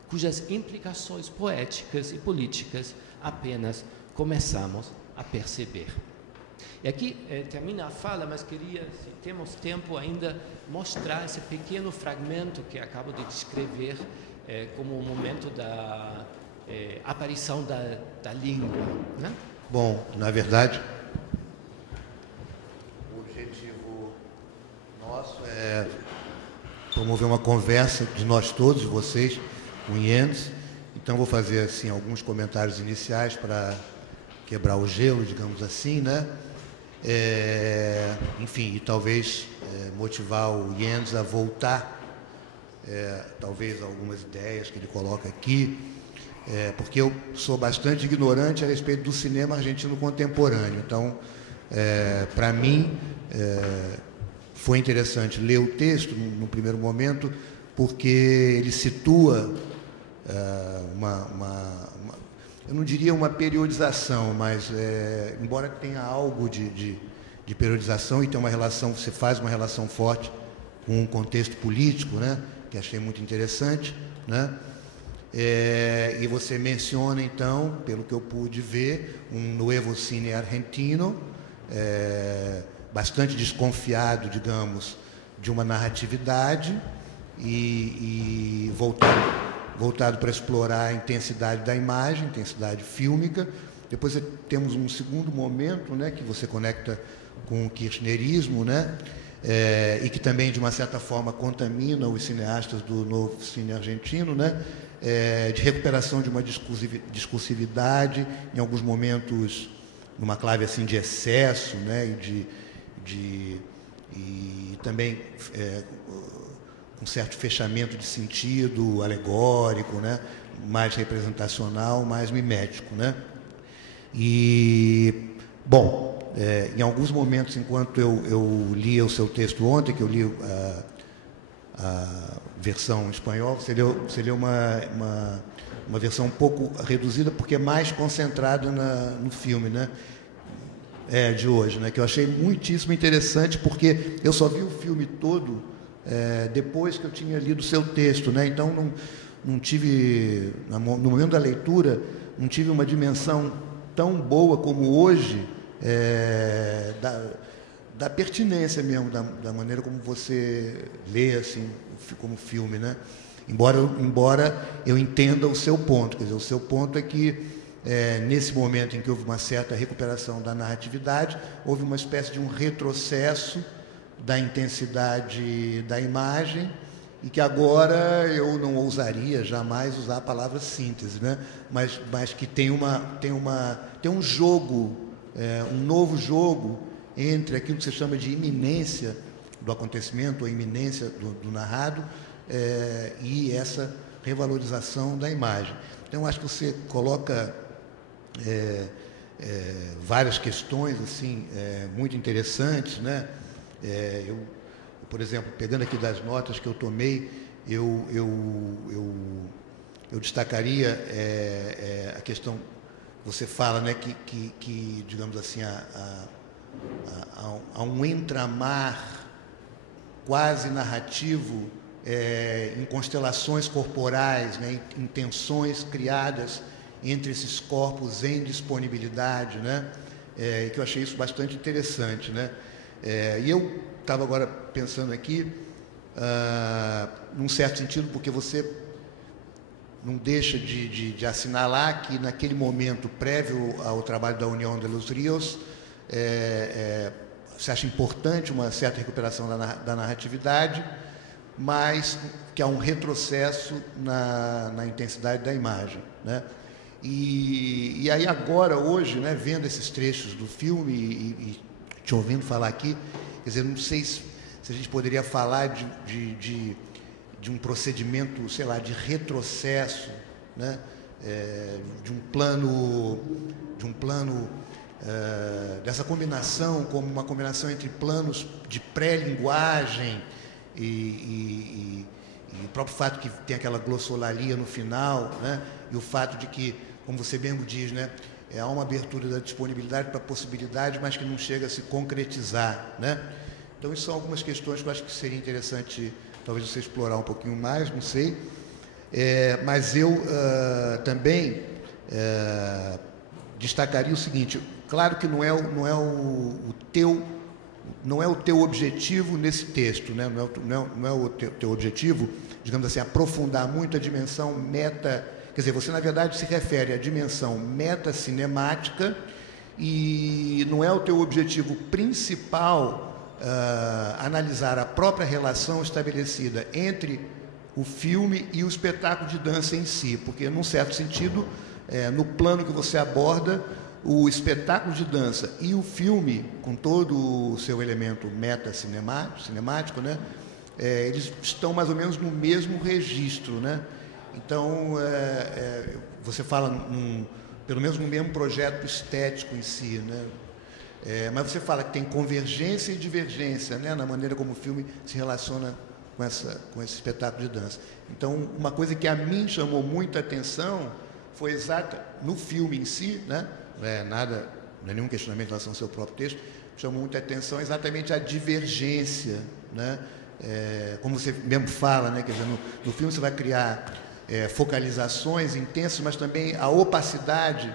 cujas implicações poéticas e políticas apenas começamos a perceber. E aqui termina a fala, mas queria, se temos tempo ainda, mostrar esse pequeno fragmento que acabo de descrever como o momento da aparição da língua, né? Bom, na verdade, o objetivo nosso é promover uma conversa de nós todos, de vocês, com o Jens. Então, vou fazer assim, alguns comentários iniciais para quebrar o gelo, digamos assim, né? Enfim, e talvez motivar o Jens a voltar, talvez algumas ideias que ele coloca aqui, porque eu sou bastante ignorante a respeito do cinema argentino contemporâneo. Então, para mim, foi interessante ler o texto no primeiro momento, porque ele situa eu não diria uma periodização, mas embora tenha algo de periodização e tem uma relação, você faz uma relação forte com um contexto político, né, que achei muito interessante, né? E você menciona, então, pelo que eu pude ver, um novo cine argentino, bastante desconfiado, digamos, de uma narratividade e voltado para explorar a intensidade da imagem, intensidade fílmica. Depois temos um segundo momento, né, que você conecta com o kirchnerismo, né, e que também, de uma certa forma, contamina os cineastas do novo cine argentino, né, de recuperação de uma discursividade, em alguns momentos numa clave assim de excesso, né, e também um certo fechamento de sentido alegórico, né, mais representacional, mais mimético, né. E, bom, em alguns momentos, enquanto eu lia o seu texto ontem, que eu li a versão em espanhol, você leu uma versão um pouco reduzida, porque é mais concentrado no filme, né, de hoje, né, que eu achei muitíssimo interessante, porque eu só vi o filme todo depois que eu tinha lido o seu texto, né, então não tive, no momento da leitura, não tive uma dimensão tão boa como hoje da pertinência mesmo, da maneira como você lê, assim, como filme, né? Embora eu entenda o seu ponto. Quer dizer, o seu ponto é que, nesse momento em que houve uma certa recuperação da narratividade, houve uma espécie de um retrocesso da intensidade da imagem, e que agora eu não ousaria jamais usar a palavra síntese, né? Mas que tem um jogo, um novo jogo entre aquilo que se chama de iminência do acontecimento, ou iminência do narrado, e essa revalorização da imagem. Então, acho que você coloca várias questões assim, muito interessantes, né? Por exemplo, pegando aqui das notas que eu tomei, eu destacaria a questão, você fala, né, que digamos assim, há um entramar quase narrativo em constelações corporais, né, em tensões criadas entre esses corpos em disponibilidade, né, que eu achei isso bastante interessante, né. E eu estava agora pensando aqui, num certo sentido, porque você não deixa de assinalar que, naquele momento prévio ao trabalho da União de los Ríos, você acha importante uma certa recuperação da narratividade, mas que há um retrocesso na intensidade da imagem, né? E aí agora, hoje, né, vendo esses trechos do filme e te ouvindo falar aqui, quer dizer, não sei se a gente poderia falar de um procedimento, sei lá, de retrocesso, né? De um plano dessa combinação, como uma combinação entre planos de pré-linguagem e o próprio fato que tem aquela glossolalia no final, né? E o fato de que, como você mesmo diz, né, há uma abertura da disponibilidade para a possibilidade, mas que não chega a se concretizar, né? Então, isso são algumas questões que eu acho que seria interessante, talvez, você explorar um pouquinho mais, não sei. Mas eu também destacaria o seguinte: claro que não é o teu objetivo nesse texto, né? Não é o teu objetivo, digamos assim, aprofundar muito a dimensão meta. Quer dizer, você, na verdade, se refere à dimensão meta-cinemática e não é o teu objetivo principal analisar a própria relação estabelecida entre o filme e o espetáculo de dança em si, porque, num certo sentido, no plano que você aborda, o espetáculo de dança e o filme, com todo o seu elemento meta-cinemático, né, eles estão mais ou menos no mesmo registro, né? Então, você fala, pelo menos no mesmo projeto estético em si, né? Mas você fala que tem convergência e divergência, né, na maneira como o filme se relaciona com esse espetáculo de dança. Então, uma coisa que a mim chamou muita atenção foi no filme em si, né? Não é nenhum questionamento em relação ao seu próprio texto, chamou muita atenção exatamente a divergência, né? Como você mesmo fala, né? Quer dizer, no filme você vai criar focalizações intensas, mas também a opacidade.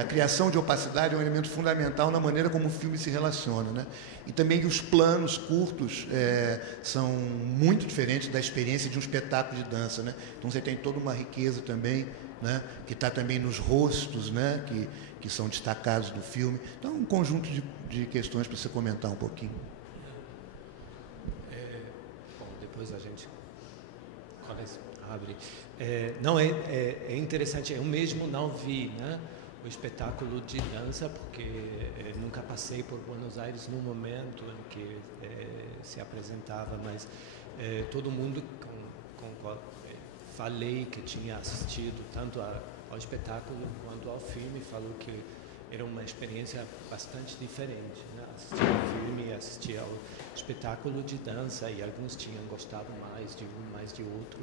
A criação de opacidade é um elemento fundamental na maneira como o filme se relaciona, né? E também os planos curtos são muito diferentes da experiência de um espetáculo de dança, né? Então você tem toda uma riqueza também, né? Que está também nos rostos, né? Que são destacados do filme. Então, um conjunto de questões para você comentar um pouquinho. Bom, depois a gente abre. Não, é interessante, eu mesmo não vi, né, o espetáculo de dança, porque nunca passei por Buenos Aires no momento em que se apresentava, mas todo mundo com o qual falei que tinha assistido tanto ao espetáculo quanto ao filme falou que era uma experiência bastante diferente, né? Assistir ao filme, assistir ao espetáculo de dança, e alguns tinham gostado mais de um, mais de outro.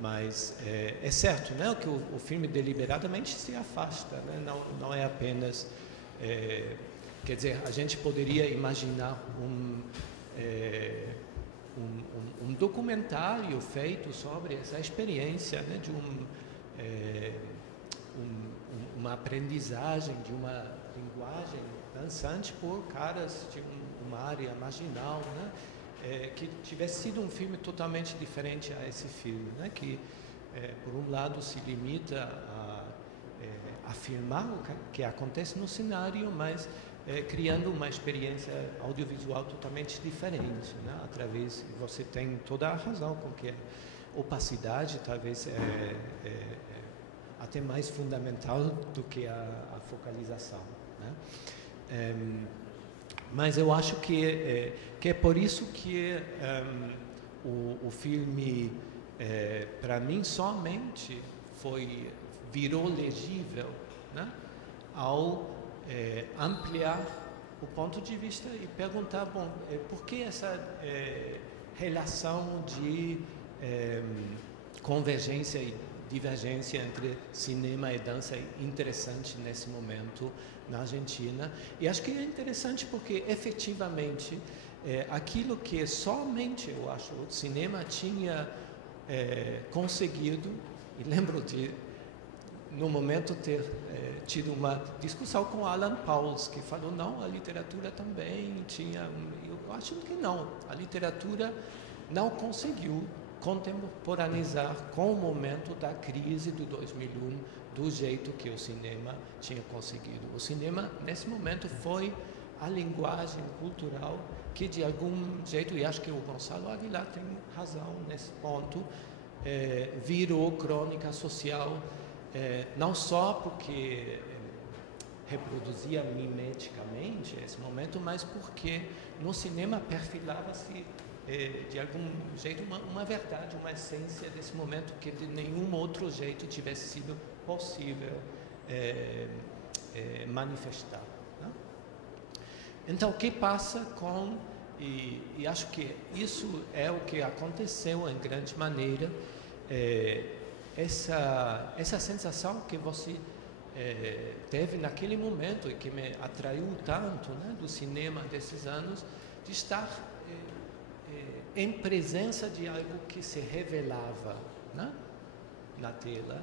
Mas é certo, né, que o filme deliberadamente se afasta, né? Não é apenas... quer dizer, a gente poderia imaginar um documentário feito sobre essa experiência, né, de uma aprendizagem de uma linguagem dançante por caras de uma área marginal, né? Que tivesse sido um filme totalmente diferente a esse filme, né? Que, por um lado, se limita a afirmar o que acontece no cenário, mas criando uma experiência audiovisual totalmente diferente, né? Através, você tem toda a razão com que a opacidade talvez até mais fundamental do que a focalização, né? Mas eu acho que é por isso que o filme, para mim, somente virou legível, né, ao ampliar o ponto de vista e perguntar, bom, por que essa relação de convergência e divergência entre cinema e dança é interessante nesse momento na Argentina. E acho que é interessante porque, efetivamente, aquilo que somente, eu acho, o cinema tinha conseguido, e lembro de, no momento, ter tido uma discussão com Alan Pauls, que falou, não, a literatura também tinha... Eu acho que não, a literatura não conseguiu contemporaneizar com o momento da crise de 2001 do jeito que o cinema tinha conseguido. O cinema, nesse momento, foi a linguagem cultural porque de algum jeito, e acho que o Gonçalo Aguilar tem razão nesse ponto, virou crônica social, não só porque reproduzia mimeticamente esse momento, mas porque no cinema perfilava-se de algum jeito uma verdade, uma essência desse momento que de nenhum outro jeito tivesse sido possível manifestar. Né? Então, o que passa com... E acho que isso é o que aconteceu em grande maneira, essa sensação que você teve naquele momento e que me atraiu tanto, né, do cinema desses anos, de estar em presença de algo que se revelava, né, na tela,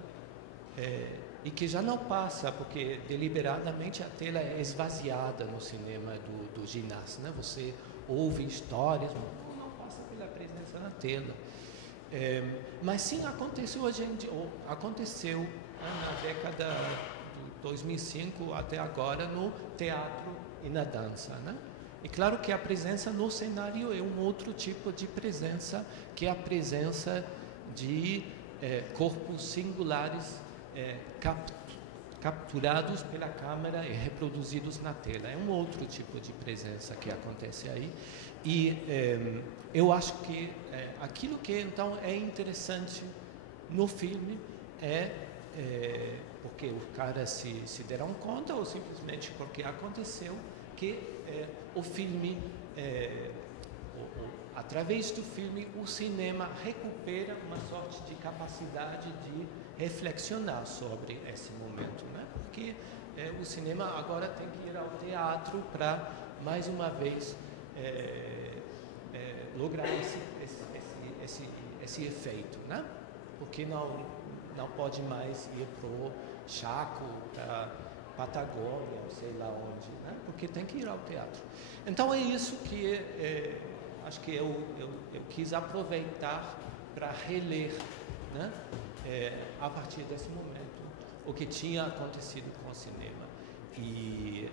e que já não passa, porque deliberadamente a tela é esvaziada no cinema do Ginás, né? Você ouve histórias, mas não passa pela presença na tela. Mas sim aconteceu na década de 2005 até agora no teatro e na dança, né? E claro que a presença no cenário é um outro tipo de presença, que é a presença de corpos singulares capturados pela câmera e reproduzidos na tela. É um outro tipo de presença que acontece aí. E eu acho que aquilo que então é interessante no filme porque os caras se deram conta, ou simplesmente porque aconteceu, que o filme, através do filme, o cinema recupera uma sorte de capacidade de reflexionar sobre esse momento, né? Porque o cinema agora tem que ir ao teatro para, mais uma vez, lograr esse efeito, né? Porque não pode mais ir para o Chaco, para Patagônia, ou sei lá onde, né? Porque tem que ir ao teatro. Então é isso que acho que eu quis aproveitar para reler, né? A partir desse momento, o que tinha acontecido com o cinema. E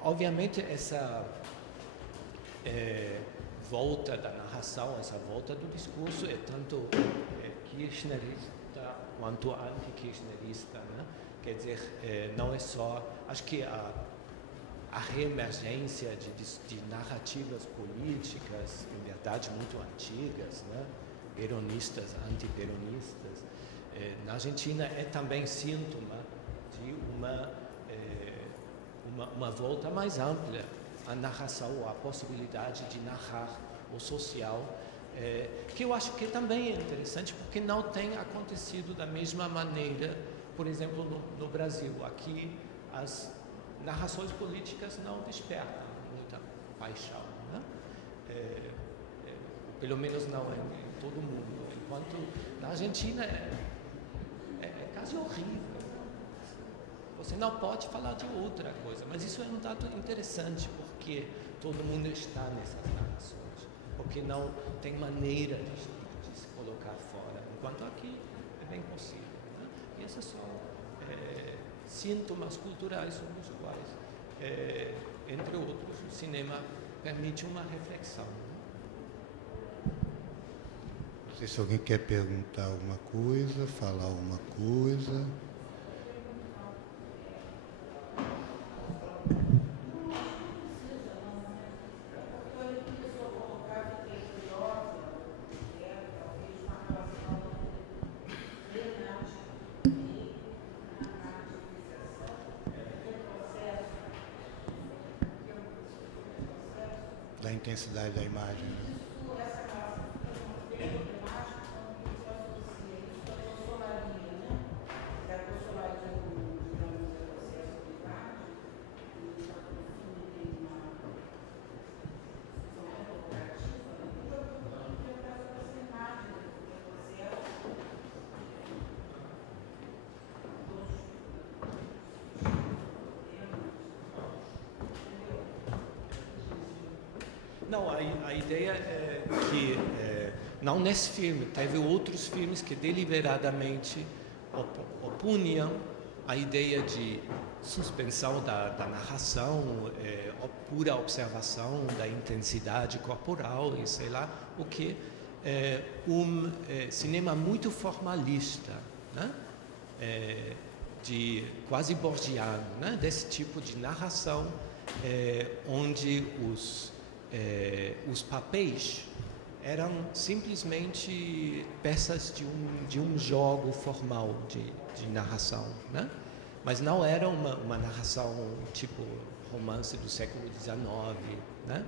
obviamente, essa volta da narração, essa volta do discurso é tanto kirchnerista quanto anti-kirchnerista, né? Quer dizer, não é só... Acho que a reemergência de narrativas políticas, em verdade, muito antigas, né? Peronistas, antiperonistas, na Argentina é também síntoma de uma volta mais ampla à narração, à possibilidade de narrar o social, que eu acho que também é interessante, porque não tem acontecido da mesma maneira, por exemplo, no Brasil. Aqui as narrações políticas não despertam muita paixão, né? Pelo menos não em todo mundo, enquanto na Argentina é quase horrível. Você não pode falar de outra coisa, mas isso é um dado interessante, porque todo mundo está nessas narrações, porque não tem maneira de se colocar fora, enquanto aqui é bem possível, né? E esses são sintomas culturais sobre os quais, entre outros, o cinema permite uma reflexão. Não sei se alguém quer perguntar alguma coisa, falar alguma coisa. Da intensidade da imagem, né? Não, a ideia é que, não nesse filme, teve outros filmes que deliberadamente opunham a ideia de suspensão da narração, pura observação da intensidade corporal e sei lá o que, cinema muito formalista, né? De quase borgiano, né? Desse tipo de narração, onde os papéis eram simplesmente peças de um jogo formal de narração, né? Mas não era uma narração tipo romance do século XIX, né?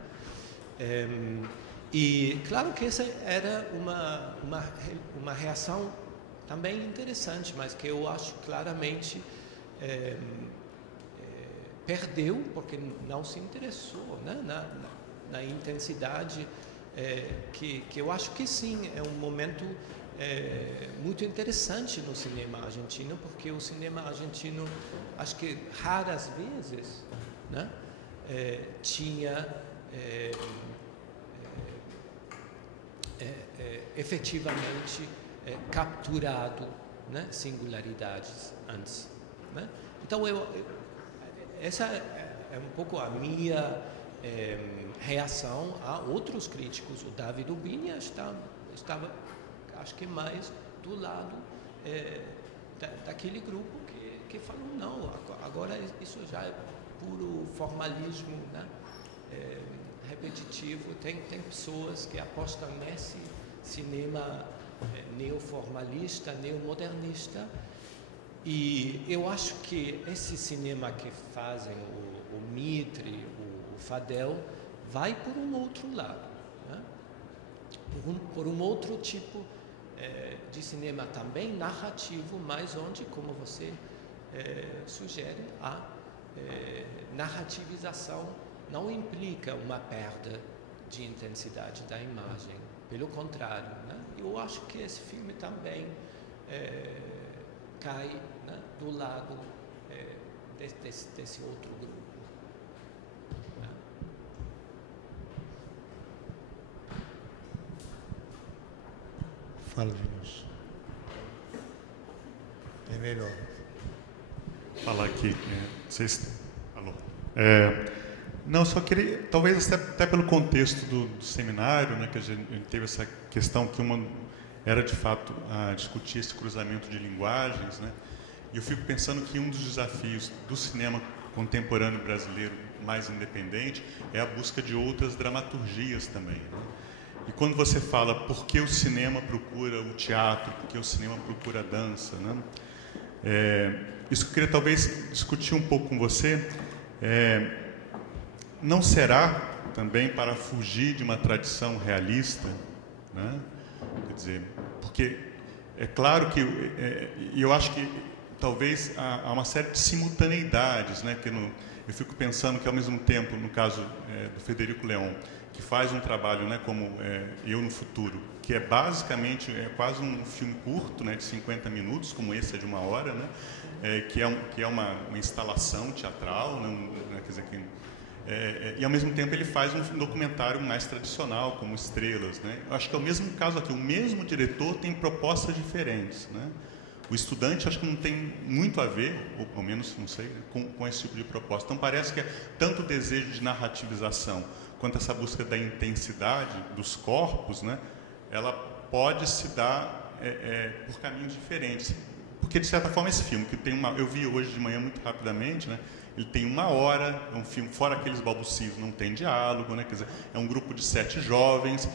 E claro que essa era uma reação também interessante, mas que eu acho claramente perdeu porque não se interessou, né? na intensidade que eu acho que sim, é um momento muito interessante no cinema argentino, porque o cinema argentino, acho que raras vezes, né, tinha efetivamente capturado, né, singularidades antes, né? Então essa é um pouco a minha reação a outros críticos. O David Urbini estava, acho que mais do lado daquele grupo que falou, não, agora isso já é puro formalismo, né? Repetitivo. Tem pessoas que apostam nesse cinema neoformalista, neomodernista, e eu acho que esse cinema que fazem o Mitre, o Fadel, vai por um outro lado, né? por um outro tipo de cinema também narrativo, mas onde, como você sugere, a narrativização não implica uma perda de intensidade da imagem, pelo contrário, né? Eu acho que esse filme também cai, né, do lado desse outro grupo. Fala, Vinícius. É melhor. Falar aqui. Vocês... Alô. Não, só queria, talvez até pelo contexto do seminário, né, que a gente teve essa questão que uma era de fato a discutir esse cruzamento de linguagens, né? E eu fico pensando que um dos desafios do cinema contemporâneo brasileiro mais independente é a busca de outras dramaturgias também, né? E quando você fala por que o cinema procura o teatro, por que o cinema procura a dança, né? Isso que eu queria talvez discutir um pouco com você. Não será também para fugir de uma tradição realista, né? Quer dizer, porque é claro que eu acho que talvez há uma série de simultaneidades, né? Que eu fico pensando que ao mesmo tempo, no caso do Federico Leon, que faz um trabalho, né, como Eu no Futuro, que é basicamente quase um filme curto, né, de 50 minutos, como esse é de 1 hora, né, que é uma instalação teatral, né, quer dizer, e ao mesmo tempo ele faz um documentário mais tradicional, como Estrelas, né. Eu acho que é o mesmo caso aqui, o mesmo diretor tem propostas diferentes, né. O Estudante acho que não tem muito a ver, ou pelo menos, não sei, com esse tipo de proposta. Então parece que é tanto o desejo de narrativização quanto essa busca da intensidade dos corpos, né, ela pode se dar por caminhos diferentes. Porque, de certa forma, esse filme, que tem eu vi hoje de manhã muito rapidamente, né, ele tem 1 hora, é um filme, fora aqueles balbucios, não tem diálogo, né, quer dizer, é um grupo de 7 jovens,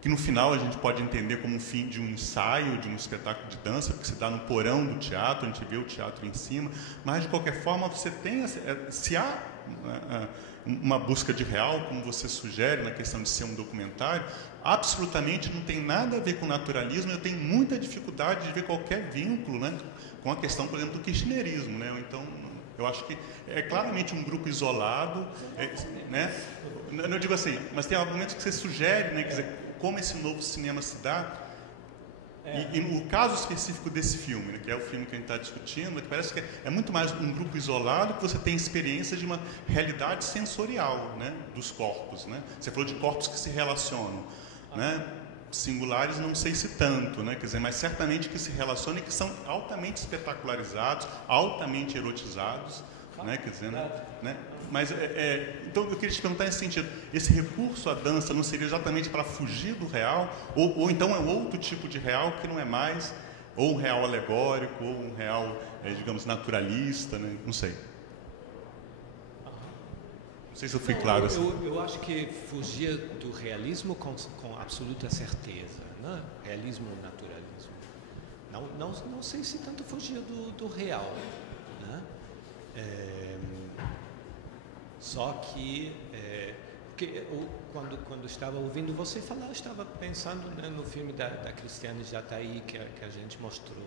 que no final a gente pode entender como um fim de um ensaio, de um espetáculo de dança, porque se dá no porão do teatro, a gente vê o teatro em cima, mas, de qualquer forma, você tem, se há uma busca de real, como você sugere, na questão de ser um documentário, absolutamente não tem nada a ver com naturalismo. Eu tenho muita dificuldade de ver qualquer vínculo, né, com a questão, por exemplo, do kirchnerismo, né? Então, eu acho que é claramente um grupo isolado, né? Eu digo assim, mas tem argumentos que você sugere, né, quer dizer, como esse novo cinema se dá. E no caso específico desse filme, né, que é o filme que a gente está discutindo, que parece que é muito mais um grupo isolado, que você tem experiência de uma realidade sensorial, né, dos corpos, né? Você falou de corpos que se relacionam, né? singulares, não sei se tanto, né? Quer dizer, mas certamente que se relacionam e que são altamente espetacularizados, altamente erotizados, né? Quer dizer, né? Mas, então, eu queria te perguntar nesse sentido, esse recurso à dança não seria exatamente para fugir do real? Ou então é outro tipo de real que não é mais, ou um real alegórico, ou um real, digamos, naturalista, né? Não sei. Não sei se eu fui claro assim. Eu acho que fugir do realismo com absoluta certeza, né? Realismo ou naturalismo. Não sei se tanto fugir do real, né? Só que, quando estava ouvindo você falar, eu estava pensando, né, no filme da Cristiane Jatahy, que a gente mostrou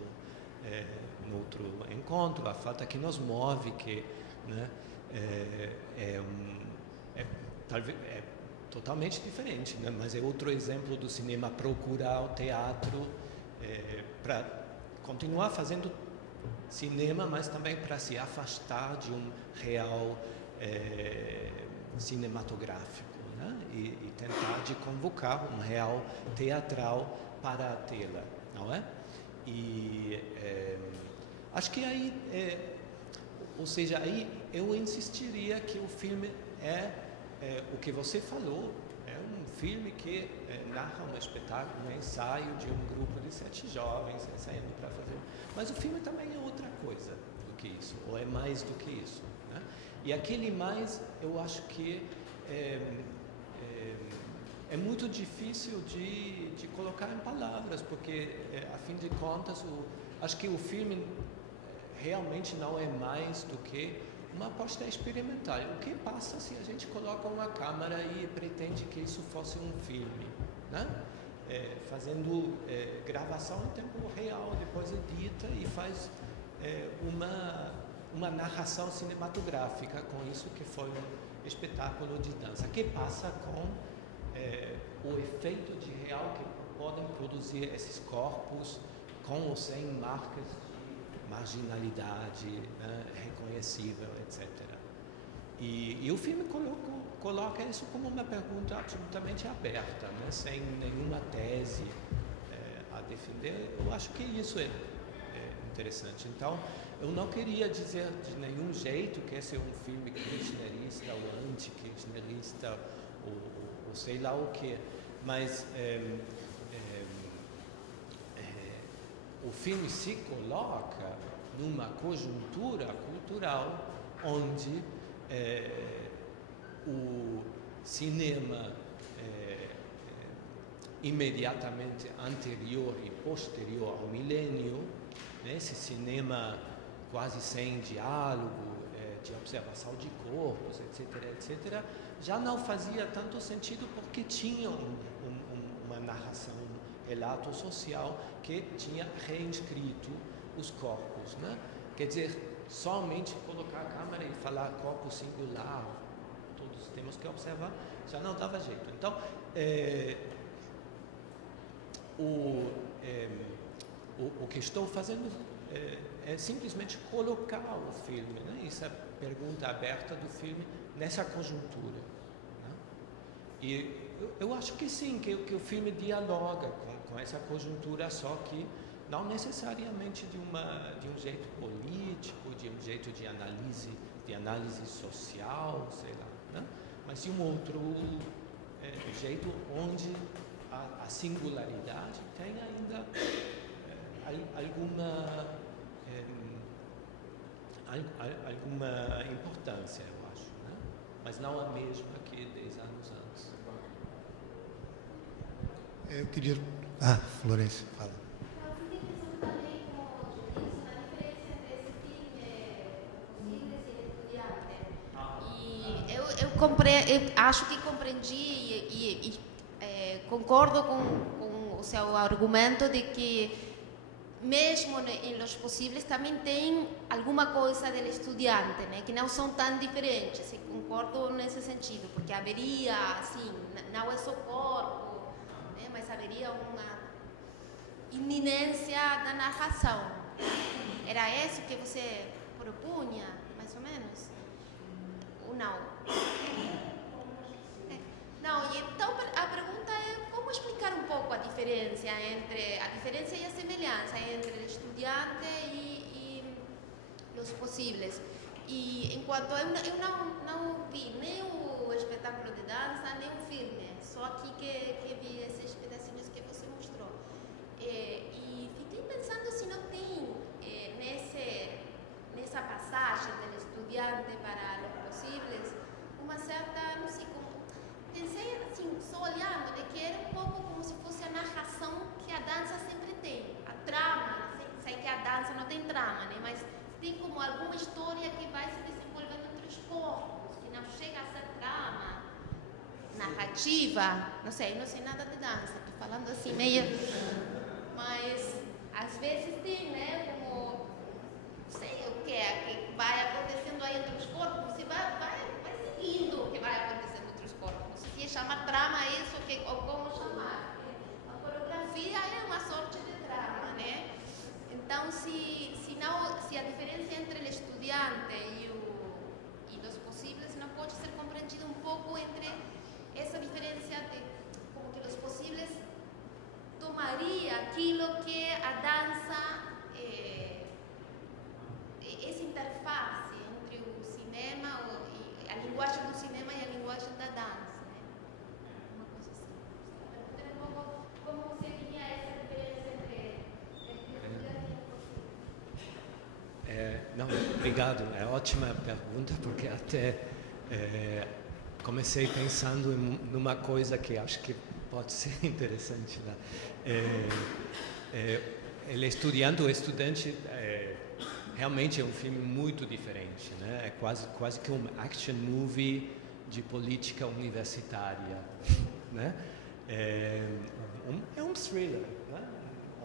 no outro encontro, A Falta que Nos Move, que, né, talvez é totalmente diferente, né, mas é outro exemplo do cinema procurar o teatro para continuar fazendo cinema, mas também para se afastar de um real cinematográfico, né? E tentar de convocar um real teatral para a tela, não é? E acho que aí, ou seja, aí eu insistiria que o filme o que você falou, é um filme que narra um espetáculo, um ensaio de um grupo de 7 jovens ensaiando para fazer, mas o filme também é outra coisa do que isso, ou é mais do que isso, né? E aquele mais, eu acho que é muito difícil de colocar em palavras, porque, a fim de contas, acho que o filme realmente não é mais do que uma aposta experimental. O que passa se a gente coloca uma câmera e pretende que isso fosse um filme, né? Fazendo gravação em tempo real, depois edita e faz uma narração cinematográfica com isso que foi um espetáculo de dança, que passa com o efeito de real que podem produzir esses corpos com ou sem marcas de marginalidade, né, reconhecível, etc. E o filme coloca isso como uma pergunta absolutamente aberta, né, sem nenhuma tese a defender. Eu acho que isso é interessante. Então, eu não queria dizer de nenhum jeito que esse é um filme kirchnerista ou anti-kirchnerista ou sei lá o que, mas o filme se coloca numa conjuntura cultural onde o cinema imediatamente anterior e posterior ao milênio, né, esse cinema quase sem diálogo, de observação de corpos, etc., etc., já não fazia tanto sentido porque tinha uma narração, um relato social que tinha reinscrito os corpos, né? Quer dizer, somente colocar a câmera e falar corpo singular, todos temos que observar, já não dava jeito. Então, o que estou fazendo é simplesmente colocar o filme, né? Essa pergunta aberta do filme nessa conjuntura, né? E eu acho que sim, que o filme dialoga com essa conjuntura, só que não necessariamente de um jeito político, de um jeito de análise social, sei lá, né? Mas de um outro jeito onde a singularidade tem ainda alguma importância, eu acho, né? Mas não a mesma que 10 anos antes. Eu queria... Florência, fala. Eu acho que compreendi e concordo com o seu argumento de que mesmo em Los Possíveis também tem alguma coisa do estudante, né, que não são tão diferentes. Eu concordo nesse sentido, porque haveria, assim, não é só corpo, né, mas haveria uma iminência da narração. Era isso que você propunha, mais ou menos? Ou não? Não, e então a pergunta é como explicar um pouco a diferença e a semelhança entre o estudante e os possíveis. E enquanto eu não vi nem o espetáculo de dança, nem o filme, só aqui que vi esses pedacinhos que você mostrou. E fiquei pensando se não tem nessa passagem do estudante para os possíveis uma certa, não sei como, pensei assim, só olhando, de que era um pouco como se fosse a narração que a dança sempre tem, a trama, sei que a dança não tem trama, né? Mas tem como alguma história que vai se desenvolvendo entre os corpos, que não chega a ser trama, narrativa, não sei nada de dança, estou falando assim meio, mas às vezes tem, né, como, não sei o que é, que vai acontecendo aí entre os corpos, você vai seguindo o que vai acontecendo entre os corpos, não sei se chama trama isso, ou como chamar, a coreografia é uma sorte de trama, né? Então, se a diferença entre o estudante e os possíveis não pode ser compreendida um pouco entre essa diferença de como que os possíveis tomaria aquilo que a dança, essa interface entre o cinema, a linguagem do cinema e a linguagem da dança, né? Uma coisa assim. Como seria essa diferença entre Não, obrigado. É ótima pergunta, porque até comecei pensando numa coisa que acho que pode ser interessante. Né? O Estudante realmente é um filme muito diferente. Né? É quase que um action movie de política universitária. Né? É um thriller, né?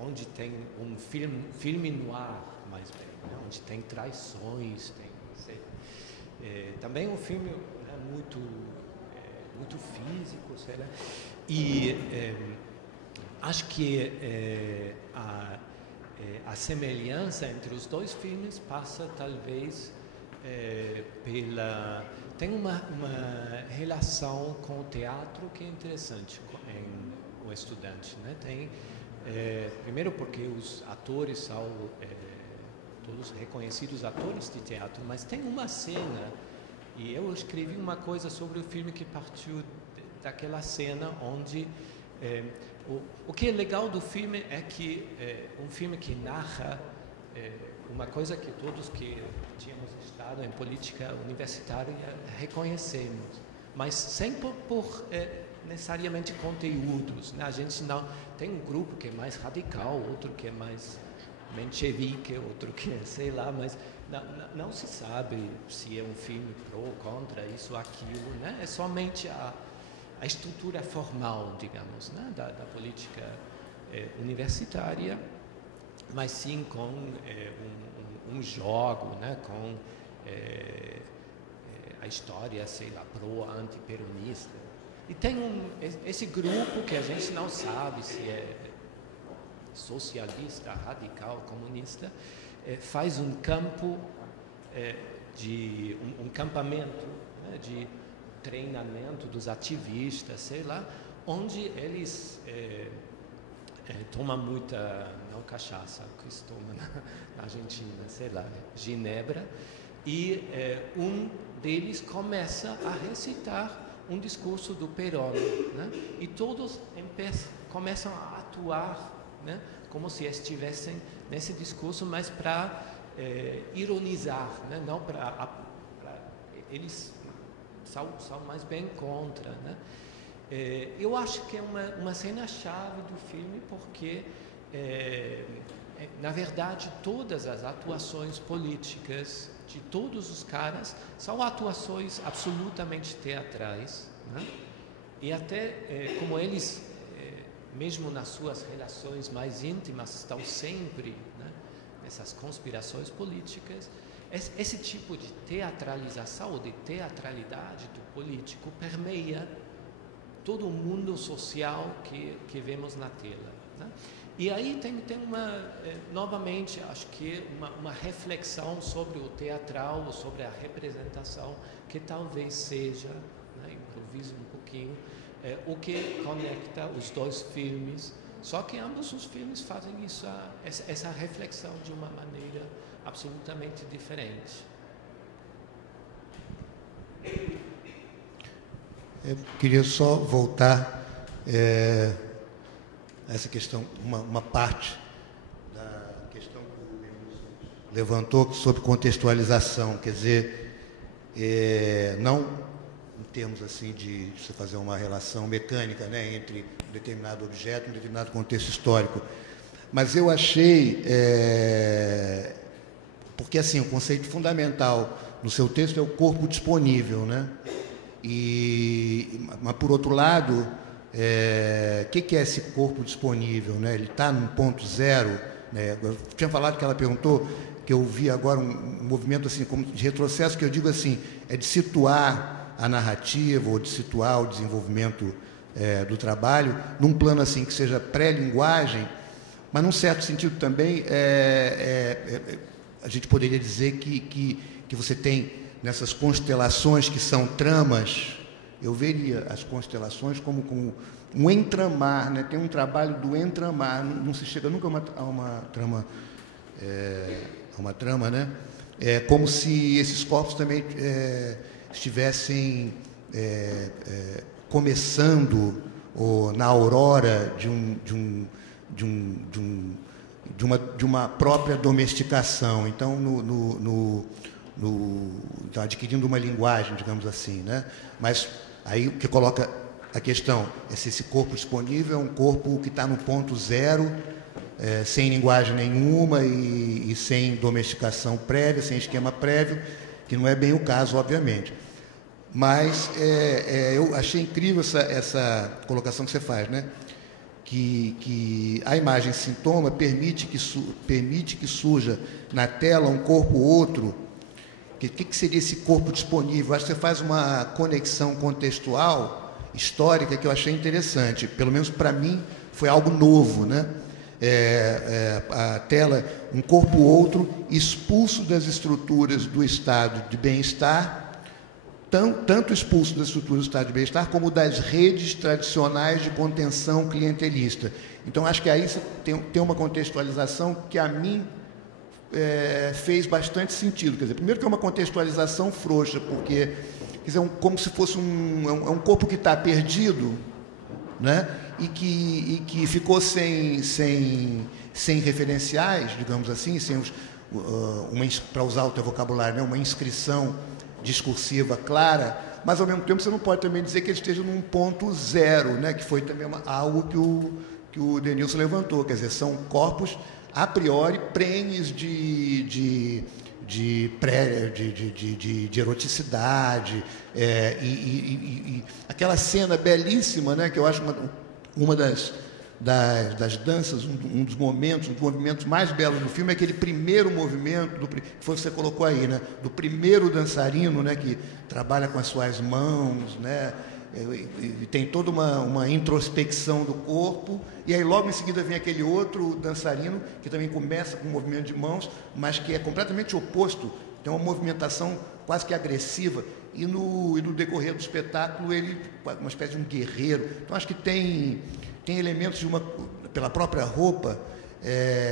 Onde tem um filme noir, mais bem. Onde tem traições, também um filme muito físico, sei lá. E acho que a semelhança entre os dois filmes passa talvez tem uma relação com o teatro que é interessante em O Estudante, né? Tem primeiro porque os atores são todos reconhecidos atores de teatro, mas tem uma cena, e eu escrevi uma coisa sobre o filme que partiu daquela cena onde o que é legal do filme é que um filme que narra uma coisa que todos que tínhamos estado em política universitária reconhecemos, mas sem por necessariamente conteúdos, né? A gente não tem um grupo que é mais radical, outro que é mais menchevique, outro que é, sei lá, mas não se sabe se é um filme pró ou contra isso ou aquilo, né? É somente a estrutura formal, digamos, né? da política universitária, mas sim com um jogo, né? Com a história, sei lá, pró-antiperonista. E tem esse grupo que a gente não sabe se é socialista, radical, comunista, faz um campo um campamento, né, de treinamento dos ativistas, sei lá, onde eles tomam muita, não cachaça, o que se toma na Argentina, sei lá, ginebra, e um deles começa a recitar um discurso do Perón, né, e todos começam a atuar, né, como se estivessem nesse discurso, mas para ironizar, né, não para eles são mais bem contra, né? Eu acho que é uma cena-chave do filme porque, na verdade, todas as atuações políticas de todos os caras são atuações absolutamente teatrais, né? E até como eles, mesmo nas suas relações mais íntimas, estão sempre, né, nessas conspirações políticas, esse tipo de teatralização ou de teatralidade do político permeia todo o mundo social que vemos na tela, né? E aí tem novamente, acho que uma reflexão sobre o teatral, ou sobre a representação, que talvez seja, né, improviso um pouquinho, o que conecta os dois filmes. Só que ambos os filmes fazem essa reflexão de uma maneira absolutamente diferente. Eu queria só voltar a essa questão, uma parte da questão que o Denilson levantou sobre contextualização, quer dizer, não em termos assim de você fazer uma relação mecânica, né, entre um determinado objeto e um determinado contexto histórico, mas eu achei, porque assim, o conceito fundamental no seu texto é o corpo disponível, né? Mas, por outro lado, o que é esse corpo disponível, né? Ele está num ponto zero, né? Eu tinha falado que ela perguntou, que eu vi agora um movimento assim, como de retrocesso, que eu digo assim, é de situar a narrativa ou de situar o desenvolvimento do trabalho num plano assim que seja pré-linguagem, mas num certo sentido também a gente poderia dizer que você tem nessas constelações que são tramas, eu veria as constelações como um entramar, né? Tem um trabalho do entramar, não se chega nunca a uma trama, né? É como se esses corpos também estivessem começando na aurora de uma própria domesticação. Então, então, adquirindo uma linguagem, digamos assim, né? Mas aí o que coloca a questão é se esse corpo disponível é um corpo que está no ponto zero, sem linguagem nenhuma e sem domesticação prévia, sem esquema prévio, que não é bem o caso, obviamente. Mas eu achei incrível essa colocação que você faz, né? Que a imagem sintoma permite que surja na tela um corpo outro. O que seria esse corpo disponível? Acho que você faz uma conexão contextual, histórica, que eu achei interessante. Pelo menos para mim foi algo novo, né? A tela, um corpo outro, expulso das estruturas do estado de bem-estar, tanto expulso das estruturas do estado de bem-estar, como das redes tradicionais de contenção clientelista. Então, acho que aí você tem uma contextualização que, a mim, fez bastante sentido. Quer dizer, primeiro que é uma contextualização frouxa, porque quer dizer, como se fosse um corpo que está perdido, né? E que ficou sem referenciais, digamos assim, para usar o teu vocabulário, né? Uma inscrição discursiva clara, mas ao mesmo tempo você não pode também dizer que ele esteja num ponto zero, né? Que foi também algo que o Denilson levantou, quer dizer, são corpos a priori prenhes de eroticidade, e aquela cena belíssima, né, que eu acho uma das danças, um dos movimentos mais belos do filme é aquele primeiro movimento, que foi o que você colocou aí, né, do primeiro dançarino, né, que trabalha com as suas mãos, né, e tem toda uma introspecção do corpo, e aí logo em seguida vem aquele outro dançarino que também começa com um movimento de mãos, mas que é completamente oposto, tem uma movimentação quase que agressiva, e no decorrer do espetáculo ele é uma espécie de um guerreiro. Então acho que tem elementos pela própria roupa,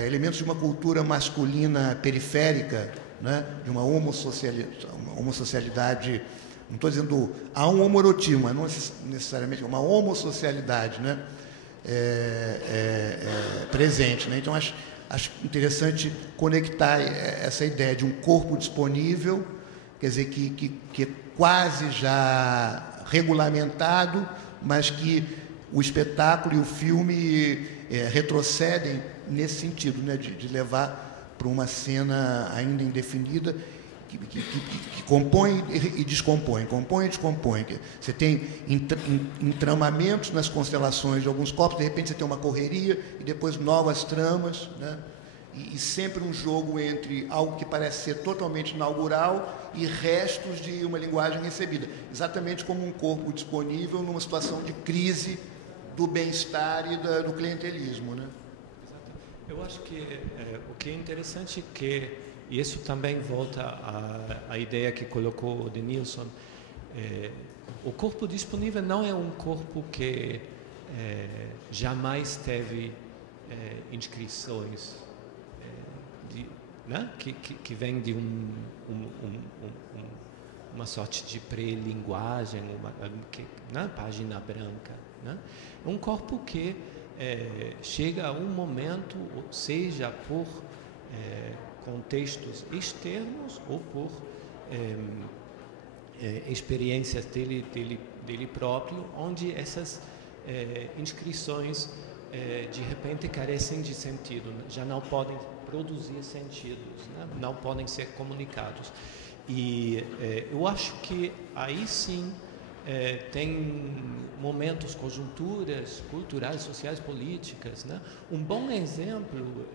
elementos de uma cultura masculina periférica, né, de uma homossocialidade. Não estou dizendo há um homoerotismo, mas não necessariamente uma homossocialidade, né, presente, né? Então acho interessante conectar essa ideia de um corpo disponível, quer dizer que é quase já regulamentado, mas que o espetáculo e o filme retrocedem nesse sentido, né, de levar para uma cena ainda indefinida, que compõe e descompõe, compõe e descompõe. Você tem entramamentos nas constelações de alguns corpos, de repente você tem uma correria e depois novas tramas, né? E sempre um jogo entre algo que parece ser totalmente inaugural e restos de uma linguagem recebida, exatamente como um corpo disponível numa situação de crise do bem-estar e do clientelismo, né? Eu acho que o que é interessante é que, e isso também volta à ideia que colocou o Denilson, o corpo disponível não é um corpo que jamais teve inscrições né? que vem de uma sorte de pré-linguagem, né? Página branca. Né? É um corpo que chega a um momento, seja por contextos externos ou por experiências dele próprio, onde essas inscrições de repente carecem de sentido, já não podem produzir sentidos, né? Não podem ser comunicados. E eu acho que aí sim tem momentos, conjunturas culturais, sociais, políticas. Né? Um bom exemplo,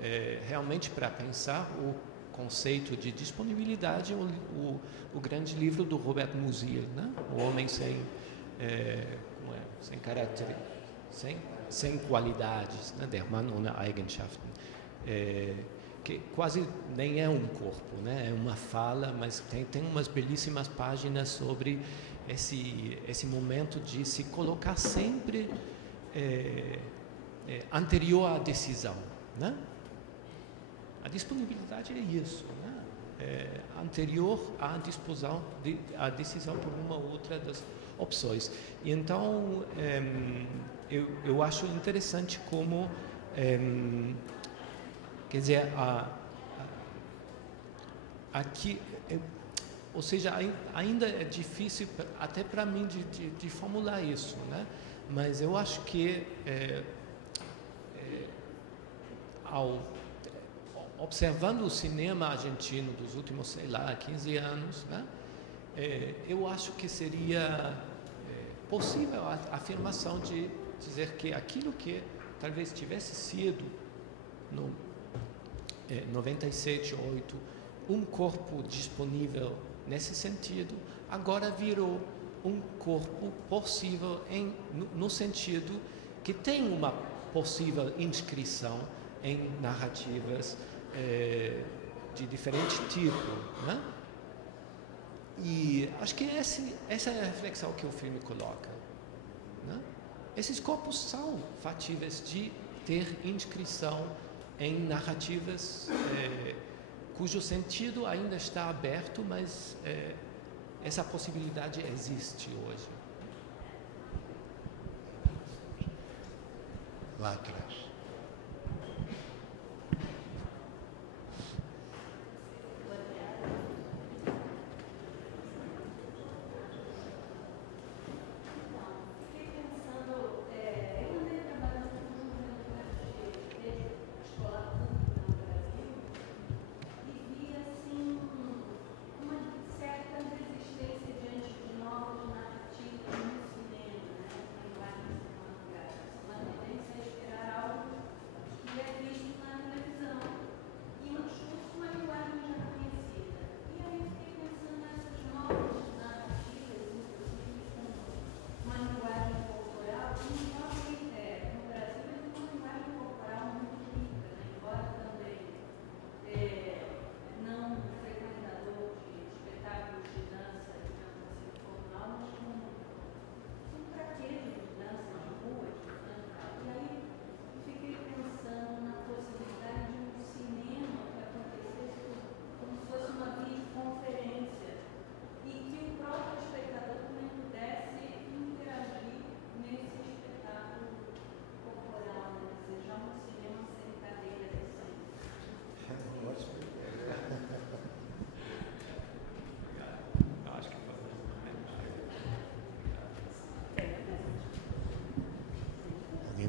realmente, para pensar o conceito de disponibilidade, o grande livro do Robert Musil, né? O Homem sem caráter, sem qualidades, né? Der Mann ohne Eigenschaften. Que quase nem é um corpo, né? É uma fala, mas tem umas belíssimas páginas sobre esse momento de se colocar sempre anterior à decisão, né? A disponibilidade é isso, né? Anterior à decisão por uma ou outra das opções. E então eu acho interessante como quer dizer, aqui, ou seja, ainda é difícil até para mim de formular isso, né? Mas eu acho que observando o cinema argentino dos últimos, sei lá, 15 anos, né? Eu acho que seria possível a afirmação de dizer que aquilo que talvez tivesse sido no 97, 8, um corpo disponível nesse sentido, agora virou um corpo possível no sentido que tem uma possível inscrição em narrativas de diferente tipo, né? E acho que essa é a reflexão que o filme coloca, né? Esses corpos são factíveis de ter inscrição em narrativas cujo sentido ainda está aberto, mas essa possibilidade existe hoje. Lá atrás.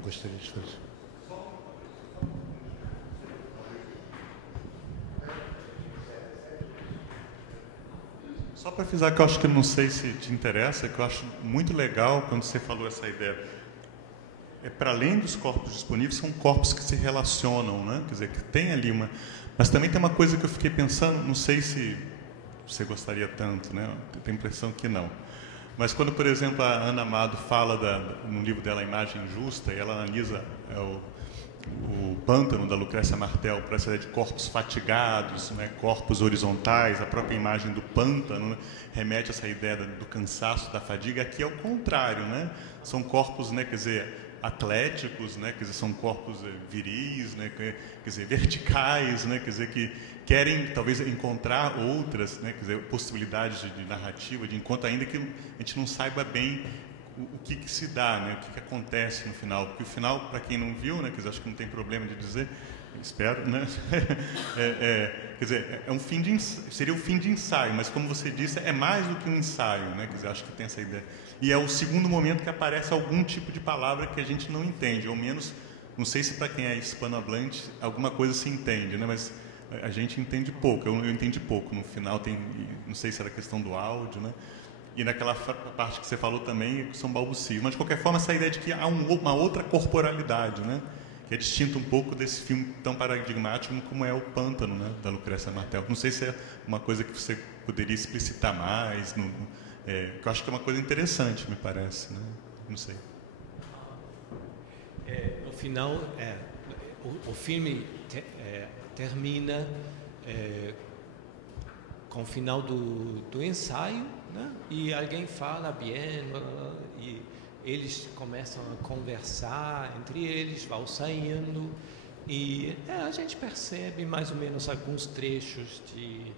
Gostaria de fazer. Só para frisar que eu acho que não sei se te interessa, que eu acho muito legal quando você falou essa ideia. Para além dos corpos disponíveis, são corpos que se relacionam, né? Quer dizer, que tem ali uma... Mas também tem uma coisa que eu fiquei pensando, não sei se você gostaria tanto, né? Eu tenho a impressão que não. Mas quando, por exemplo, a Ana Amado fala no livro dela, A Imagem Justa, e ela analisa o Pântano, da Lucrécia Martel, para essa ideia de corpos fatigados, né, corpos horizontais, a própria imagem do pântano, né, remete a essa ideia do cansaço, da fadiga. Aqui é o contrário, né? São corpos, né, quer dizer, atléticos, né, quer dizer, são corpos viris, né, quer dizer, verticais, né, quer dizer, que querem talvez encontrar outras, né, quer dizer, possibilidades de narrativa, de encontro, ainda que a gente não saiba bem o que se dá, né, o que acontece no final. Porque o final, para quem não viu, né, quer dizer, acho que não tem problema de dizer, espero, né, quer dizer, é um fim de seria o fim de ensaio, mas como você disse, é mais do que um ensaio, né, quer dizer, acho que tem essa ideia. E é o segundo momento que aparece algum tipo de palavra que a gente não entende, ou menos, não sei se para quem é hispanohablante alguma coisa se entende, né, mas a gente entende pouco, eu entendi pouco. No final tem, não sei se era questão do áudio, né? E naquela parte que você falou também, são balbucios. Mas, de qualquer forma, essa ideia de que há uma outra corporalidade, né? Que é distinta um pouco desse filme tão paradigmático como é o Pântano, né? Da Lucrécia Martel. Não sei se é uma coisa que você poderia explicitar mais, que eu acho que é uma coisa interessante, me parece, né? Não sei. No final, o filme termina com o final do ensaio, né? E alguém fala bem, e eles começam a conversar entre eles, vão saindo, e a gente percebe mais ou menos alguns trechos de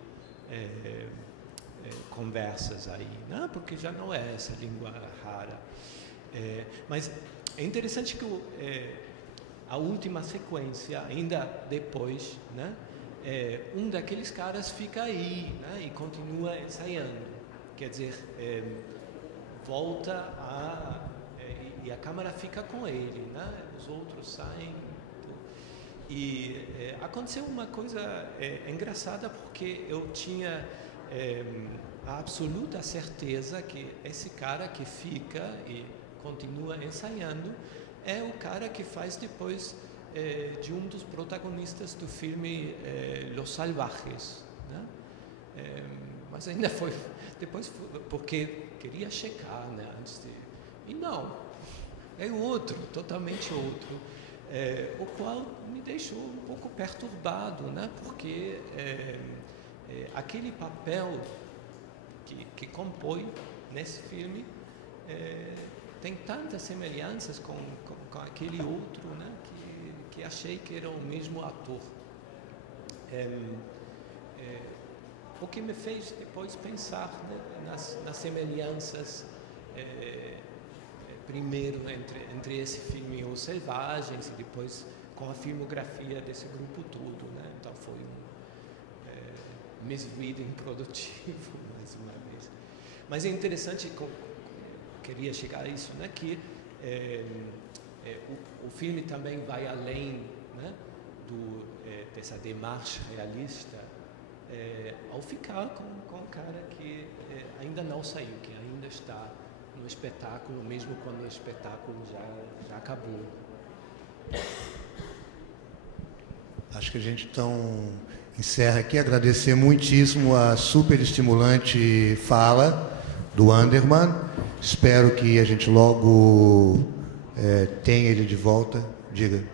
conversas aí, né? Porque já não é essa língua rara. Mas é interessante que a última sequência, ainda depois, né, um daqueles caras fica aí, né, e continua ensaiando. Quer dizer, volta e a câmera fica com ele, né, os outros saem. E aconteceu uma coisa engraçada, porque eu tinha a absoluta certeza que esse cara que fica e continua ensaiando é o cara que faz depois de um dos protagonistas do filme Los Salvajes, né? Mas ainda foi depois, porque queria checar, né, antes de... E não, é outro, totalmente outro, o qual me deixou um pouco perturbado, né? Porque aquele papel que compõe nesse filme tem tantas semelhanças com aquele outro, né, que achei que era o mesmo ator. O que me fez depois pensar, né, nas semelhanças, primeiro entre esse filme Os Selvagens e depois com a filmografia desse grupo todo, né? Então foi um misreading produtivo, mais uma vez. Mas é interessante, queria chegar a isso, né, que o filme também vai além, né, dessa demarche realista, ao ficar com um cara que ainda não saiu, que ainda está no espetáculo, mesmo quando o espetáculo já acabou. Acho que a gente então encerra aqui. Agradecer muitíssimo a super estimulante fala do Anderman. Espero que a gente logo tenha ele de volta. Diga.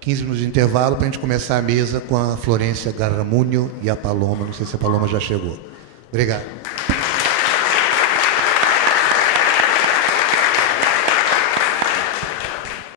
15 minutos de intervalo para a gente começar a mesa com a Florência Garramunho e a Paloma. Não sei se a Paloma já chegou. Obrigado.